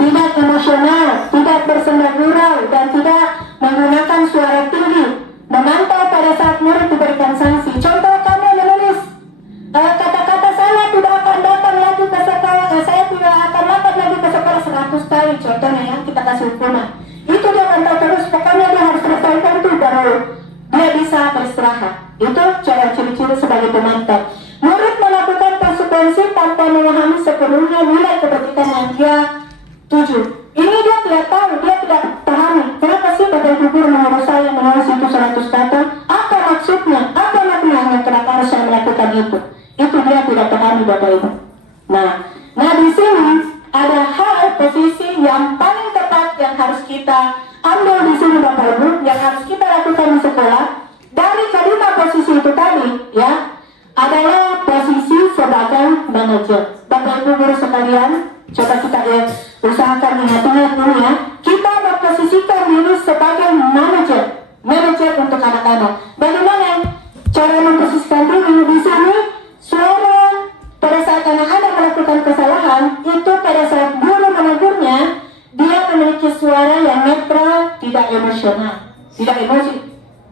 tidak emosional, tidak bersenda gurau, dan tidak menggunakan suara tinggi. Memantau pada saat murid diberikan sanksi. Contoh, kamu menulis kata-kata saya tidak akan datang lagi ke sekolah, saya tidak akan datang lagi ke sekolah 100 kali. Contohnya ya, kita kasih hukuman. Itu dia pantau terus, pokoknya dia harus selesaikan itu baru dia bisa beristirahat. Itu cara ciri-ciri sebagai pemantau. Murid melakukan konsekuensi tanpa memahami sepenuhnya nilai kebajikan yang dia tuju. Ini dia tidak tahu, dia tidak pahami. Kenapa sih Bapak Ibu guru menyuruh saya menulis itu 100 kata? Apa maksudnya? Apa maknanya? Kenapa harus saya melakukan itu? Itu dia tidak pahami Bapak Ibu. Nah di sini ada hal posisi yang paling tepat yang harus kita ambil di sini Bapak Ibu, yang harus kita lakukan di sekolah. Dari kelima posisi itu tadi, ya, adalah posisi sebagai manajer. Bapak Ibu guru sekalian, coba kita usahakan ingat-ingat dulu ya. Kita memposisikan diri sebagai manajer untuk anak-anak. Bagaimana cara memposisikan diri di sini? Suara pada saat anak-anak melakukan kesalahan itu, pada saat guru menegurnya, dia memiliki suara yang netral, tidak emosional, tidak emosi,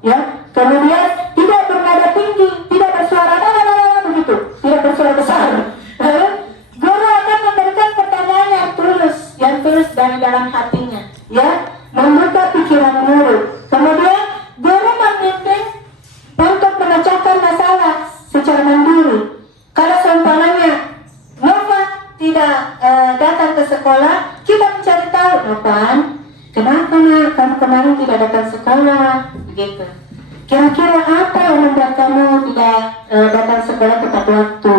ya. Kemudian tidak bernada tinggi, tidak bersuara begitu, tidak bersuara besar. Guru akan memberikan pertanyaan yang tulus dari dalam hatinya, ya, membuka pikiran murid. Kemudian guru membimbing untuk memecahkan masalah secara mandiri. Kalau seumpamanya Nova tidak datang ke sekolah, kita mencari tahu, Novan, kenapa nak kamu kemarin tidak datang sekolah, begitu. Kira-kira apa yang membuat kamu tidak datang sekolah tepat waktu,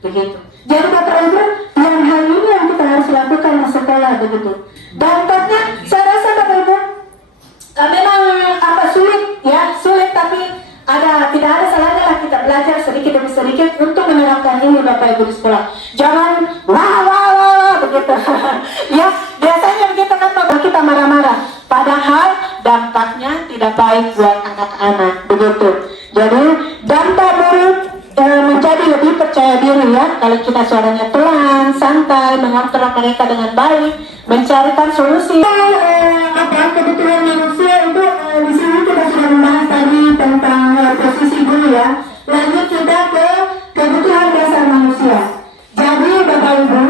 begitu. Jadi Bapak Ibu, yang hal ini yang kita harus lakukan di sekolah, begitu. Dampaknya, saya rasa Bapak Ibu, memang sulit, ya, sulit, tapi tidak ada salahnya lah kita belajar sedikit demi sedikit untuk menerapkan ini Bapak Ibu di sekolah. Jangan wah begitu. Ya, biasanya begitu kan Bapak kita marah-marah. Padahal dampaknya tidak baik buat anak-anak, begitu. Jadi dampak murid menjadi lebih percaya diri, ya, kalau kita suaranya pelan, santai, mengontrol mereka dengan baik, mencarikan solusi. Kebutuhan manusia itu di sini kita sudah membahas tadi tentang posisi dulu, ya. Lanjut kita ke kebutuhan dasar manusia. Jadi Bapak Ibu,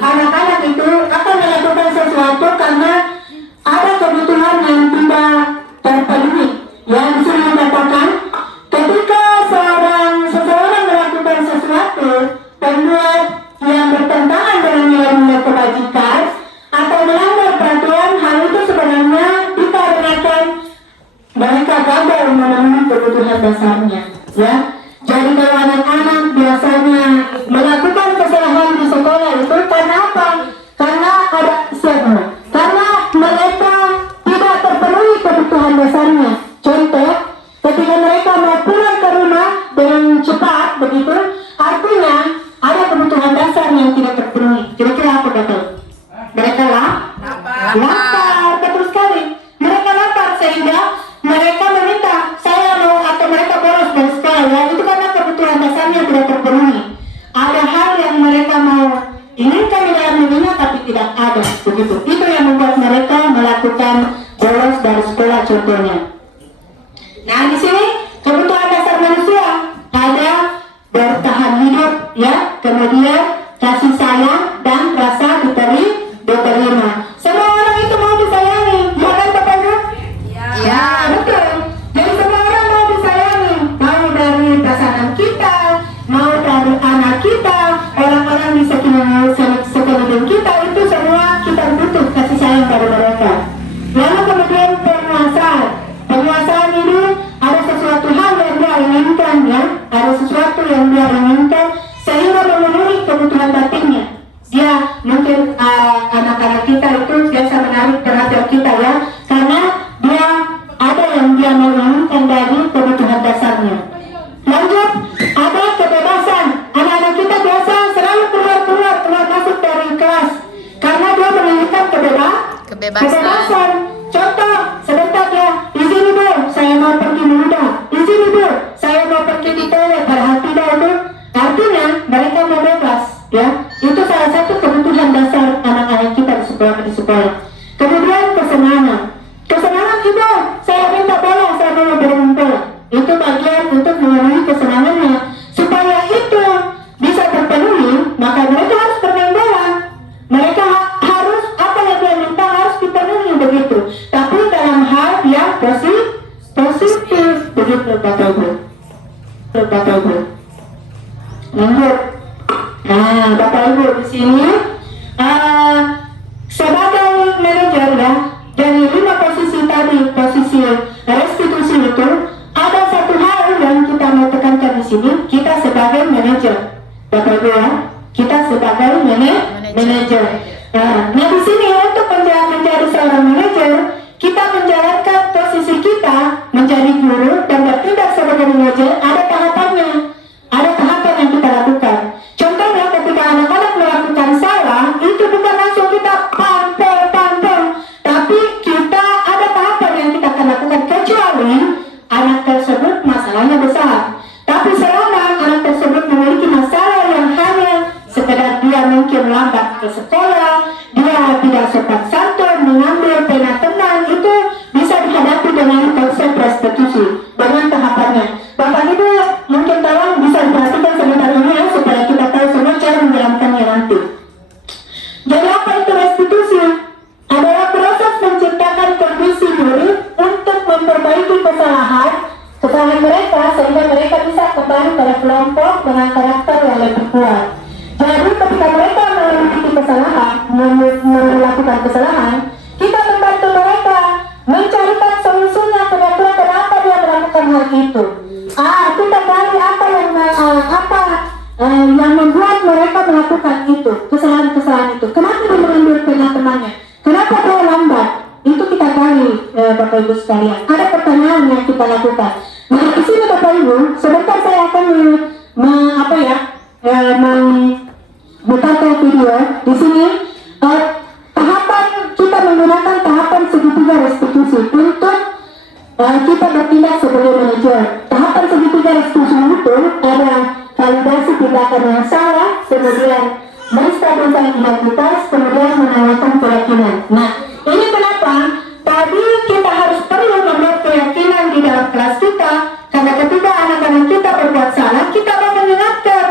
anak-anak itu akan melakukan sesuatu karena ada kebutuhan yang tidak terpenuhi. Ya, di sini dikatakan ketika seseorang melakukan sesuatu membuat yang bertentangan dengan nilai-nilai kebajikan atau melanggar peraturan, hal itu sebenarnya dikarenakan mereka gagal memenuhi kebutuhan dasarnya. Ya, jadi kalau anak-anak biasanya melakukan kesalahan di sekolah itu karena apa? Karena ada karena mereka tidak terpenuhi kebutuhan dasarnya. Contoh, ketika mereka mau pulang ke rumah, kemudian kasih sayang dan rasa diterima. Semua orang itu mau disayangi, ya kan Bapak Ibu? Ya, betul. Jadi semua orang mau disayangi, mau dari pasangan kita, mau dari anak kita, orang-orang di sekeliling kita, itu semua kita butuh kasih sayang dari mereka. Lalu kemudian penguasaan ini ada sesuatu hal yang dia inginkan, ya, ada sesuatu yang dia inginkan sehingga memenuhi kebutuhan batinnya. Dia mungkin anak-anak kita itu biasa menarik perhatian kita, ya, karena dia ada yang dia menginginkan dari kebutuhan dasarnya. Lanjut, ada kebebasan. Anak-anak kita biasa selalu keluar masuk dari kelas karena dia menginginkan kebebasan. Contoh, sebentar ya, izin ibu, saya mau pergi meludah. Izin ibu, saya mau pergi di toilet. Padahal tidak itu, artinya mereka mau bebas, ya. Itu salah satu kebutuhan dasar anak-anak kita di sekolah. Kemudian kesenangan ibu, saya minta bola, saya mau bermain bola. Itu bagian untuk memenuhi kesenangannya. Supaya itu bisa terpenuhi, maka mereka harus bermain bola. Mereka harus, apa yang dia minta harus dipenuhi begitu. Tapi dalam hal yang positif, begitu Bapak Ibu. Lanjut. Nah, Bapak Ibu di sini sebagai manajer, ya, dari 5 posisi tadi, posisi restitusi itu, ada satu hal yang kita mau tekankan di sini. Kita sebagai manajer, Bapak Ibu, ya, kita sebagai manajer. Nah, di sini untuk menjadi seorang manajer, kita menjalankan posisi kita menjadi guru dan bertindak sebagai manajer. Ada tahapannya, ada tahapan yang kita lakukan. Contohnya ketika anak-anak melakukan salah, itu bukan langsung kita pampel, tapi kita ada tahapan yang kita akan lakukan, kecuali anak tersebut masalahnya besar. Tapi selama anak tersebut memiliki masalah yang hanya sekedar dia mungkin lambat ke sekolah, dia tidak sopan santun, mengambil pena tenang, itu bisa dihadapi dengan konsep restitusi, dengan tahapannya. Bapak Ibu mungkin tolong bisa dipastikan sebentar ini, ya, supaya kita tahu semua cara menjalankannya nanti. Jadi apa itu restitusi? Adalah proses menciptakan kondisi murid untuk memperbaiki kesalahan mereka sehingga mereka bisa kembali pada kelompok dengan karakter yang lebih kuat. Jadi ketika mereka memiliki kesalahan, melakukan kesalahan, kita membantu mereka mencarikan solusinya, kira-kira kenapa dia melakukan hal itu. Kita cari apa yang membuat mereka melakukan itu, kesalahan itu. Kenapa dia mengambil pena temannya? Kenapa dia lambat? Itu kita cari, Bapak Ibu sekalian. Ada pertanyaan yang kita lakukan. Nah, di sini Bapak Ibu, sebentar saya akan membuka video. Di sini tahapan kita menggunakan tahapan segitiga restitusi untuk kita bertindak sebagai manajer. Tahapan segitiga restitusi itu ada validasi tindakan yang salah, kemudian menstabilkan identitas, kemudian menawarkan keyakinan. Nah, ini kenapa tadi kita harus perlu membuat keyakinan di dalam kelas kita, karena ketika anak-anak kita berbuat salah, kita mau mengingatkan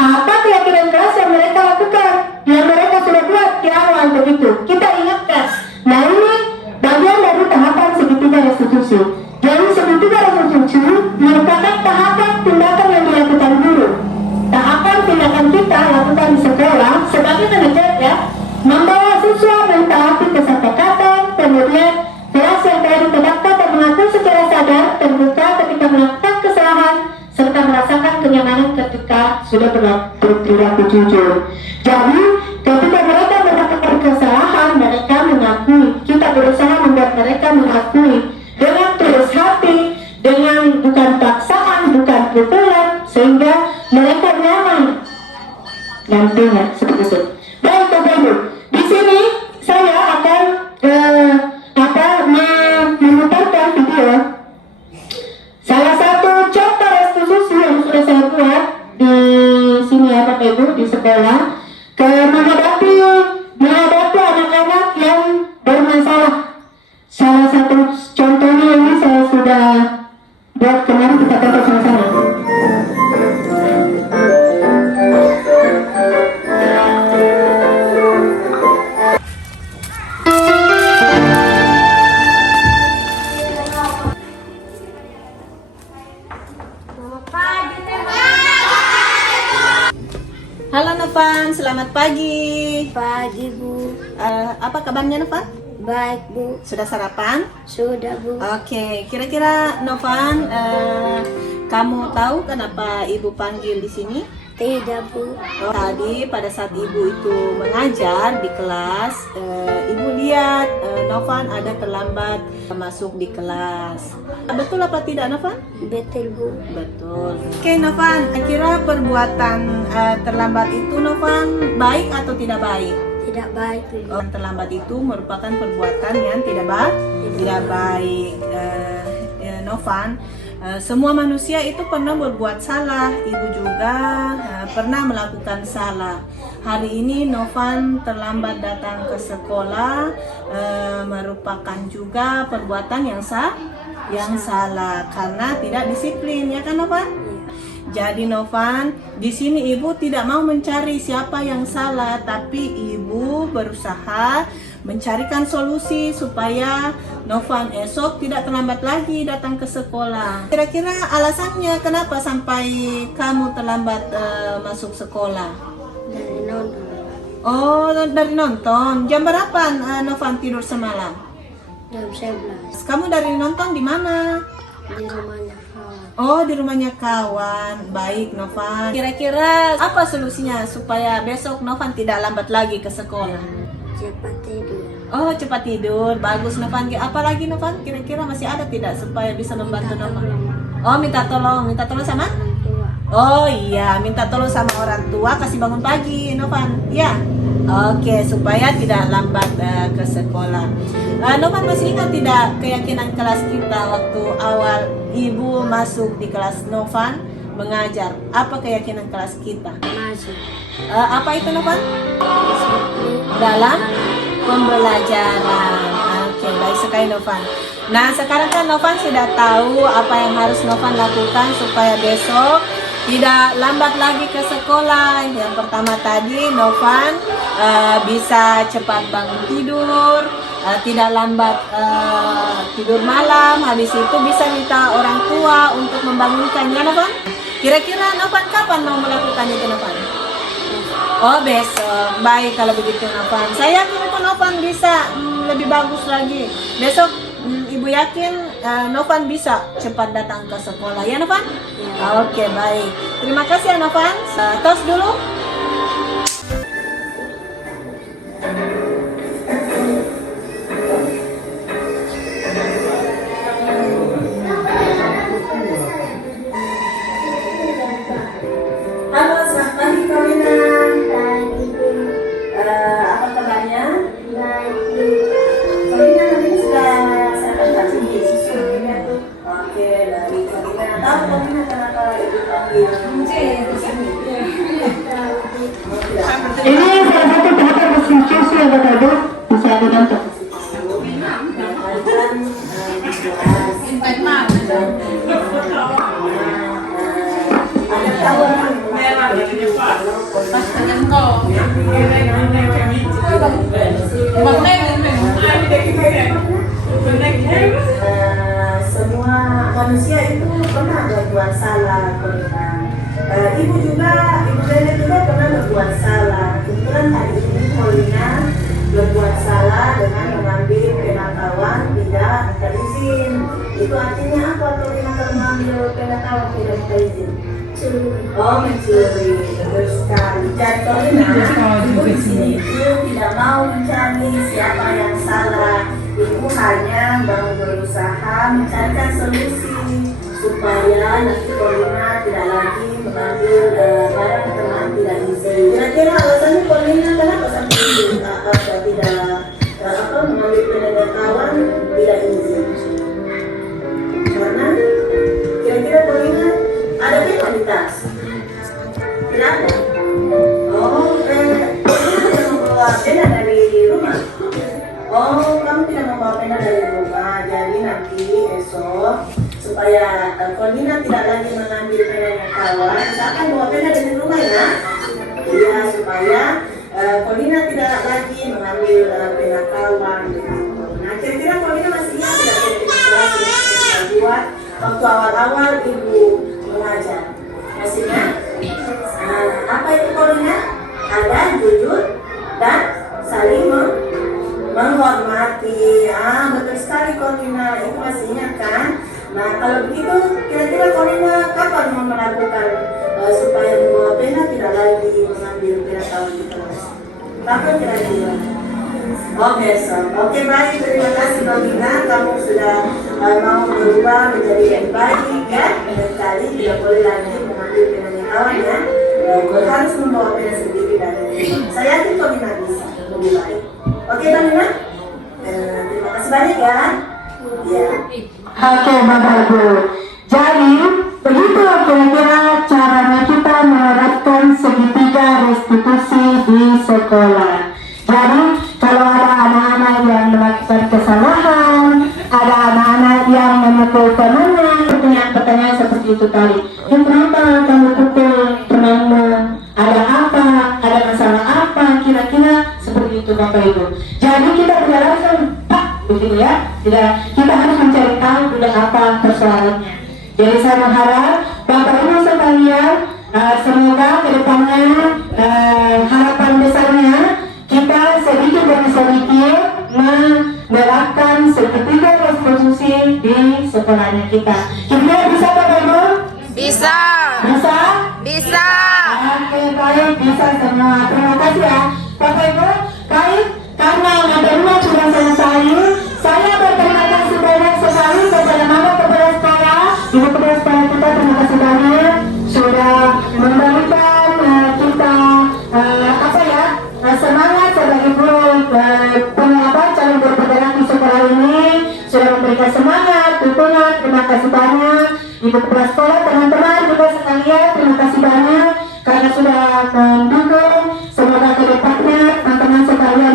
apa keyakinan kelas yang mereka lakukan, yang mereka sudah buat di awal begitu. Kita ingatkan. Nah, ini bagian dari tahapan segitiga restitusi. Jadi segitiga restitusi merupakan tahapan tindakan yang dilakukan guru. Tahapan tindakan kita lakukan di sekolah sebagai manajer, ya, membawa siswa mentaati kesepakatan, kemudian kelas yang telah ditetapkan dan mengaku secara sadar terbuka ketika melakukan kesalahan, serta merasakan kenyamanan ketika sudah berperilaku jujur. Jadi ketika mereka melakukan kesalahan, mereka mengakui. Kita berusaha membuat mereka mengakui dengan tulus hati, dengan bukan paksaan, bukan pukulan, sehingga mereka nyaman nantinya seperti itu. Baik Bapak Ibu, di sini saya akan memutarkan video salah satu contoh restitusi yang sudah saya buat di sini, ya Bapak Ibu, di sekolah, menghadapi anak-anak yang bermasalah. Salah satu contohnya ini saya sudah buat kemarin, kita tonton sama-sama. Halo Novan, selamat pagi. Pagi Bu. Apa kabarnya Novan? Baik Bu. Sudah sarapan? Sudah Bu. Oke, kira-kira Novan, kamu tahu kenapa ibu panggil di sini? Tidak Bu. Tadi pada saat ibu itu mengajar di kelas, ibu lihat Novan ada terlambat masuk di kelas. Betul apa tidak Novan? Betul Bu. Betul. Oke Novan, kira perbuatan terlambat itu Novan baik atau tidak baik? Tidak baik Bu. Terlambat itu merupakan perbuatan yang tidak baik. Novan, semua manusia itu pernah berbuat salah. Ibu juga pernah melakukan salah. Hari ini Novan terlambat datang ke sekolah, merupakan juga perbuatan yang salah karena tidak disiplin, ya kan Novan? Jadi Novan, di sini ibu tidak mau mencari siapa yang salah, tapi ibu berusaha mencarikan solusi supaya Novan esok tidak terlambat lagi datang ke sekolah. Kira-kira alasannya kenapa sampai kamu terlambat masuk sekolah? Dari nonton. Oh, dari nonton. Jam berapa Novan tidur semalam? Jam 11. Kamu dari nonton di mana? Di rumahnya kawan. Oh, di rumahnya kawan. Baik, Novan. Kira-kira apa solusinya supaya besok Novan tidak lambat lagi ke sekolah? Cepat tidur. Oh, cepat tidur. Bagus, Novan. Apalagi Novan? Kira-kira masih ada tidak supaya bisa membantu Novan? Oh, minta tolong. Minta tolong sama? Orang tua. Oh iya, minta tolong sama orang tua kasih bangun pagi, Novan. Ya. Oke, supaya tidak lambat ke sekolah. Novan masih ingat tidak keyakinan kelas kita waktu awal ibu masuk di kelas Novan mengajar? Apa keyakinan kelas kita? Masuk. Apa itu Novan? Disiplin. Dalam pembelajaran. Oke, baik sekali Novan. Nah, sekarang kan Novan sudah tahu apa yang harus Novan lakukan supaya besok tidak lambat lagi ke sekolah. Yang pertama tadi Novan bisa cepat bangun tidur, tidak lambat tidur malam. Habis itu bisa minta orang tua untuk membangunkannya, Novan. Kira-kira Novan kapan mau melakukan itu, Novan? Oh, besok. Baik kalau begitu Novan. Saya yakin itu Novan bisa lebih bagus lagi. Besok Ibu yakin Novan bisa cepat datang ke sekolah. Ya Novan? Ya. Oke, baik. Terima kasih ya Novan. Tos dulu. Halo, selamat pagi Paulina. Apa kabarnya? Paulina hari ini sudah sarapan pagi susu ya? Oke, baik Paulina. Tahu Paulina kenapa ibu panggil? Ini salah satu tenaga mesin susu yang berkado bisa dibantu. Semua manusia itu pernah berbuat salah. Ibu Nenek juga pernah berbuat salah. Kebetulan hari ini Paulina berbuat salah dengan mengambil pena kawan tidak minta izin. Itu artinya apa Paulina kalau mengambil pena kawan tidak minta izin? Oh, mencuri. Betul sekali. Jadi Paulina, ibu di sini itu tidak mau mencari siapa yang salah. Ibu hanya mau berusaha mencarikan solusi supaya nanti Paulina tidak lagi mengambil barang teman tidak izin. Kira-kira alasannya Paulina kenapa sampai tidak mengambil pena kawan tidak izin? Karena kira-kira Paulina ada pena di tas? Tidak ada. Oh, Paulina tidak membawa pena dari rumah. Oh, kamu tidak membawa pena dari rumah. Jadi nanti esok supaya Paulina tidak lagi mengambil penanya kawan, misalkan bawa pena dari rumah ya. Iya, supaya Paulina tidak lagi mengambil pena kawan. Nah, kira-kira Paulina masih ingat tidak kelas yang kita buat waktu awal-awal ibu mengajar? Masih ingat? Apa itu Paulina? bukan supaya membawa pena, tidak lagi mengambil pena tahun di kelas. Bahkan kira-kira. Oh besok. Oke baik, terima kasih Bang Gina, kamu sudah mau berubah menjadi yang baik ya. Dan kali tidak boleh lagi mengambil penanya kawan ya. Harus membawa pena sendiri dan saya yakin Bang Gina bisa lebih baik. Oke Bang Gina, terima kasih banyak ya. Ya. Oke Bapak Ibu, jadi begitu kira-kira caranya kita menerapkan segitiga restitusi di sekolah. Jadi kalau ada anak-anak yang melakukan kesalahan, ada anak-anak yang memukul temannya, pertanyaan-pertanyaan seperti itu tadi. Kenapa kamu pukul temanmu? Ada apa? Ada masalah apa? Kira-kira seperti itu Bapak Ibu. Jadi kita tidak langsung begitu ya. Kita harus mencari tahu sudah apa persoalannya. Jadi saya mengharap Bapak Ibu sekalian, semoga kedepannya harapan besarnya kita sedikit demi sedikit menerapkan segitiga restitusi di sekolahnya kita. Kita bisa Bapak Ibu? Bisa. Bisa? Bisa. Oke baik, bisa semua. Terima kasih ya Bapak Ibu. Baik, karena materinya sudah selesai, saya berterima kasih banyak sekali kepada Mama Kepala Sekolah, Ibu Kepala Sekolah kita, terima kasih banyak sudah memberikan kita semangat sebagai guru calon guru penggerak di sekolah ini, sudah memberikan semangat, dukungan. Terima kasih banyak Ibu Kepala Sekolah, teman-teman juga sekalian, terima kasih banyak karena sudah mendukung. Semoga ke depannya teman-teman sekalian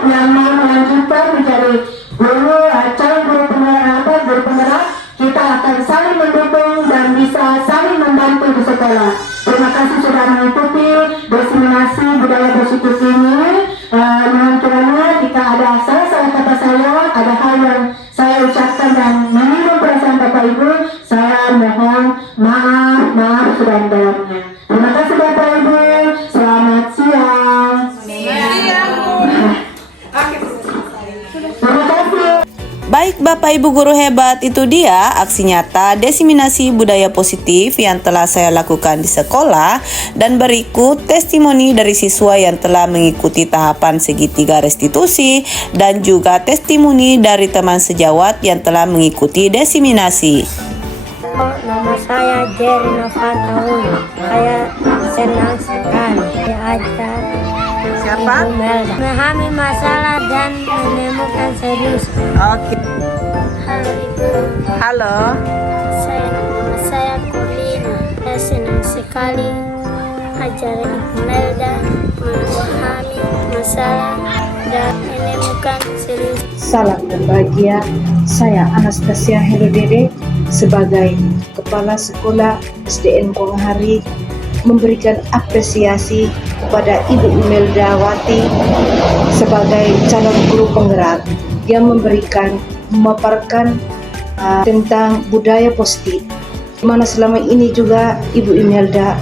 yang mau melanjutkan menjadi guru, calon guru penggerak, kita akan saling mendukung dan bisa saling membantu di sekolah. Terima kasih sudah mengikuti diseminasi budaya restitusi ini. Mohon kiranya jika ada salah kata saya, ada hal yang saya ucapkan dan menyinggung perasaan Bapak Ibu, saya mohon maaf sedalam-dalamnya. Terima kasih Bapak Ibu. Selamat siang. Terima kasih. Baik Bapak Ibu guru hebat, itu dia aksi nyata diseminasi budaya positif yang telah saya lakukan di sekolah, dan berikut testimoni dari siswa yang telah mengikuti tahapan segitiga restitusi dan juga testimoni dari teman sejawat yang telah mengikuti diseminasi. Nama saya Jerry Novataun. Saya senang sekali diajar Ibu Melda memahami masalah dan menemukan solusi. Oke. Halo Ibu. Halo. Nama saya Corlina. Saya senang sekali ajar Ibu Melda memahami masalah dan menemukan solusi. Salam berbahagia, saya Anastasia Helodede sebagai Kepala Sekolah SDN Konghari memberikan apresiasi kepada Ibu Imelda Wati sebagai calon guru penggerak yang memaparkan tentang budaya positif, di mana selama ini juga Ibu Imelda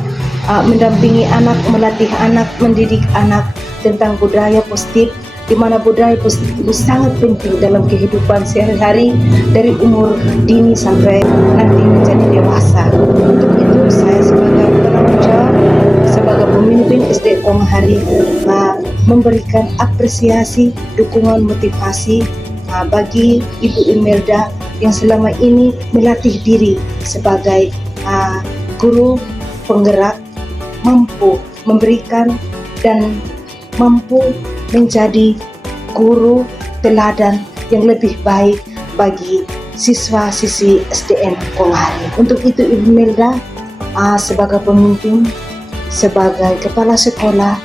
mendampingi anak, melatih anak, mendidik anak tentang budaya positif, di mana budaya positif itu sangat penting dalam kehidupan sehari-hari dari umur dini sampai nanti menjadi dewasa. Untuk itu saya sebagai penanggung jawab, sebagai pemimpin SD Konghari memberikan apresiasi, dukungan, motivasi bagi Ibu Imelda yang selama ini melatih diri sebagai guru penggerak, mampu memberikan dan mampu menjadi guru teladan yang lebih baik bagi siswa-siswi SDN Konghari. Untuk itu Ibu Melda sebagai pemimpin, sebagai kepala sekolah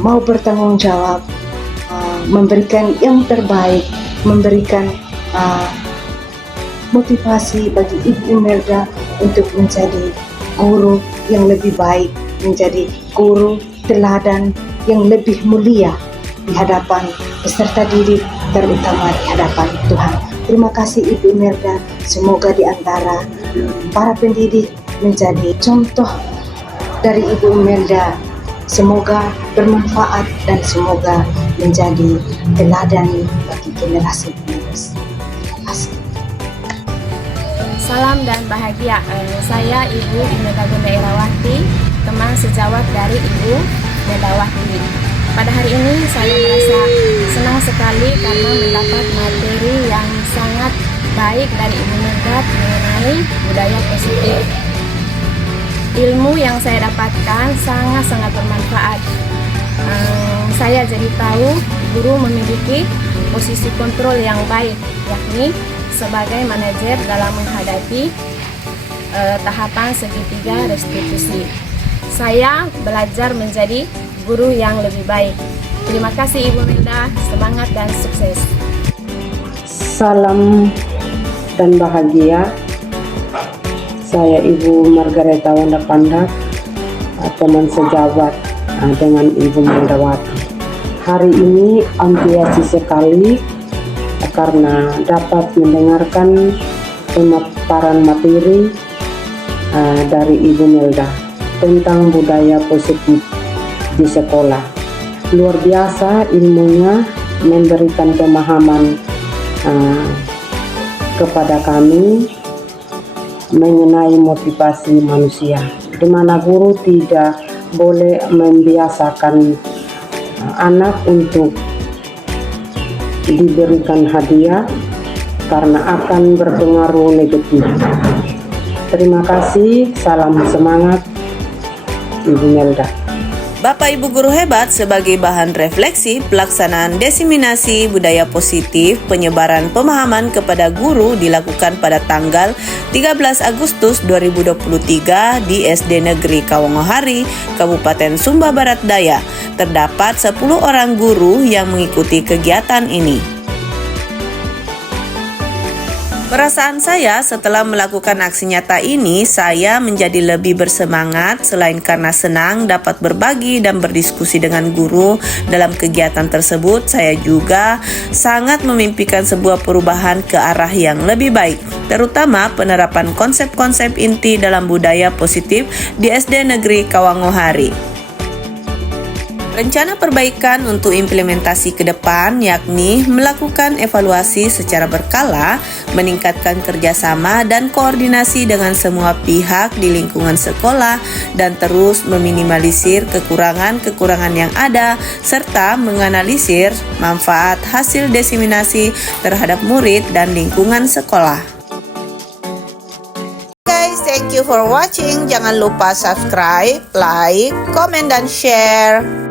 mau bertanggung jawab, memberikan yang terbaik, memberikan motivasi bagi Ibu Melda untuk menjadi guru yang lebih baik, menjadi guru teladan yang lebih mulia di hadapan peserta didik, terutama di hadapan Tuhan. Terima kasih Ibu Melda, semoga di antara para pendidik menjadi contoh dari Ibu Melda, semoga bermanfaat dan semoga menjadi teladan bagi generasi penerus. Terima kasih. Salam dan bahagia. Saya Ibu Imelda Gunda Irawati, teman sejawat dari Ibu Meldawati. Pada hari ini saya merasa senang sekali karena mendapat materi yang sangat baik dari Ibu Melda mengenai budaya positif. Ilmu yang saya dapatkan sangat-sangat bermanfaat. Saya jadi tahu guru memiliki posisi kontrol yang baik, yakni sebagai manajer dalam menghadapi tahapan segitiga restitusi. Saya belajar menjadi guru yang lebih baik. Terima kasih Ibu Melda, semangat dan sukses. Salam dan bahagia. Saya Ibu Margareta Wanda Pandak, teman sejawat dengan Ibu Meldawati. Hari ini antusias sekali karena dapat mendengarkan pemaparan materi dari Ibu Melda tentang budaya positif di sekolah. Luar biasa ilmunya, memberikan pemahaman kepada kami mengenai motivasi manusia, di mana guru tidak boleh membiasakan anak untuk diberikan hadiah karena akan berpengaruh negatif. Terima kasih, salam semangat Ibu Melda. Bapak Ibu guru hebat, sebagai bahan refleksi pelaksanaan diseminasi budaya positif, penyebaran pemahaman kepada guru dilakukan pada tanggal 13 Agustus 2023 di SD Negeri Kawangohari, Kabupaten Sumba Barat Daya. Terdapat 10 orang guru yang mengikuti kegiatan ini. Perasaan saya setelah melakukan aksi nyata ini, saya menjadi lebih bersemangat selain karena senang dapat berbagi dan berdiskusi dengan guru dalam kegiatan tersebut. Saya juga sangat memimpikan sebuah perubahan ke arah yang lebih baik, terutama penerapan konsep-konsep inti dalam budaya positif di SD Negeri Kawangohari. Rencana perbaikan untuk implementasi ke depan yakni melakukan evaluasi secara berkala, meningkatkan kerjasama dan koordinasi dengan semua pihak di lingkungan sekolah, dan terus meminimalisir kekurangan-kekurangan yang ada, serta menganalisir manfaat hasil diseminasi terhadap murid dan lingkungan sekolah. Guys, thank you for watching. Jangan lupa subscribe, like, comment, dan share.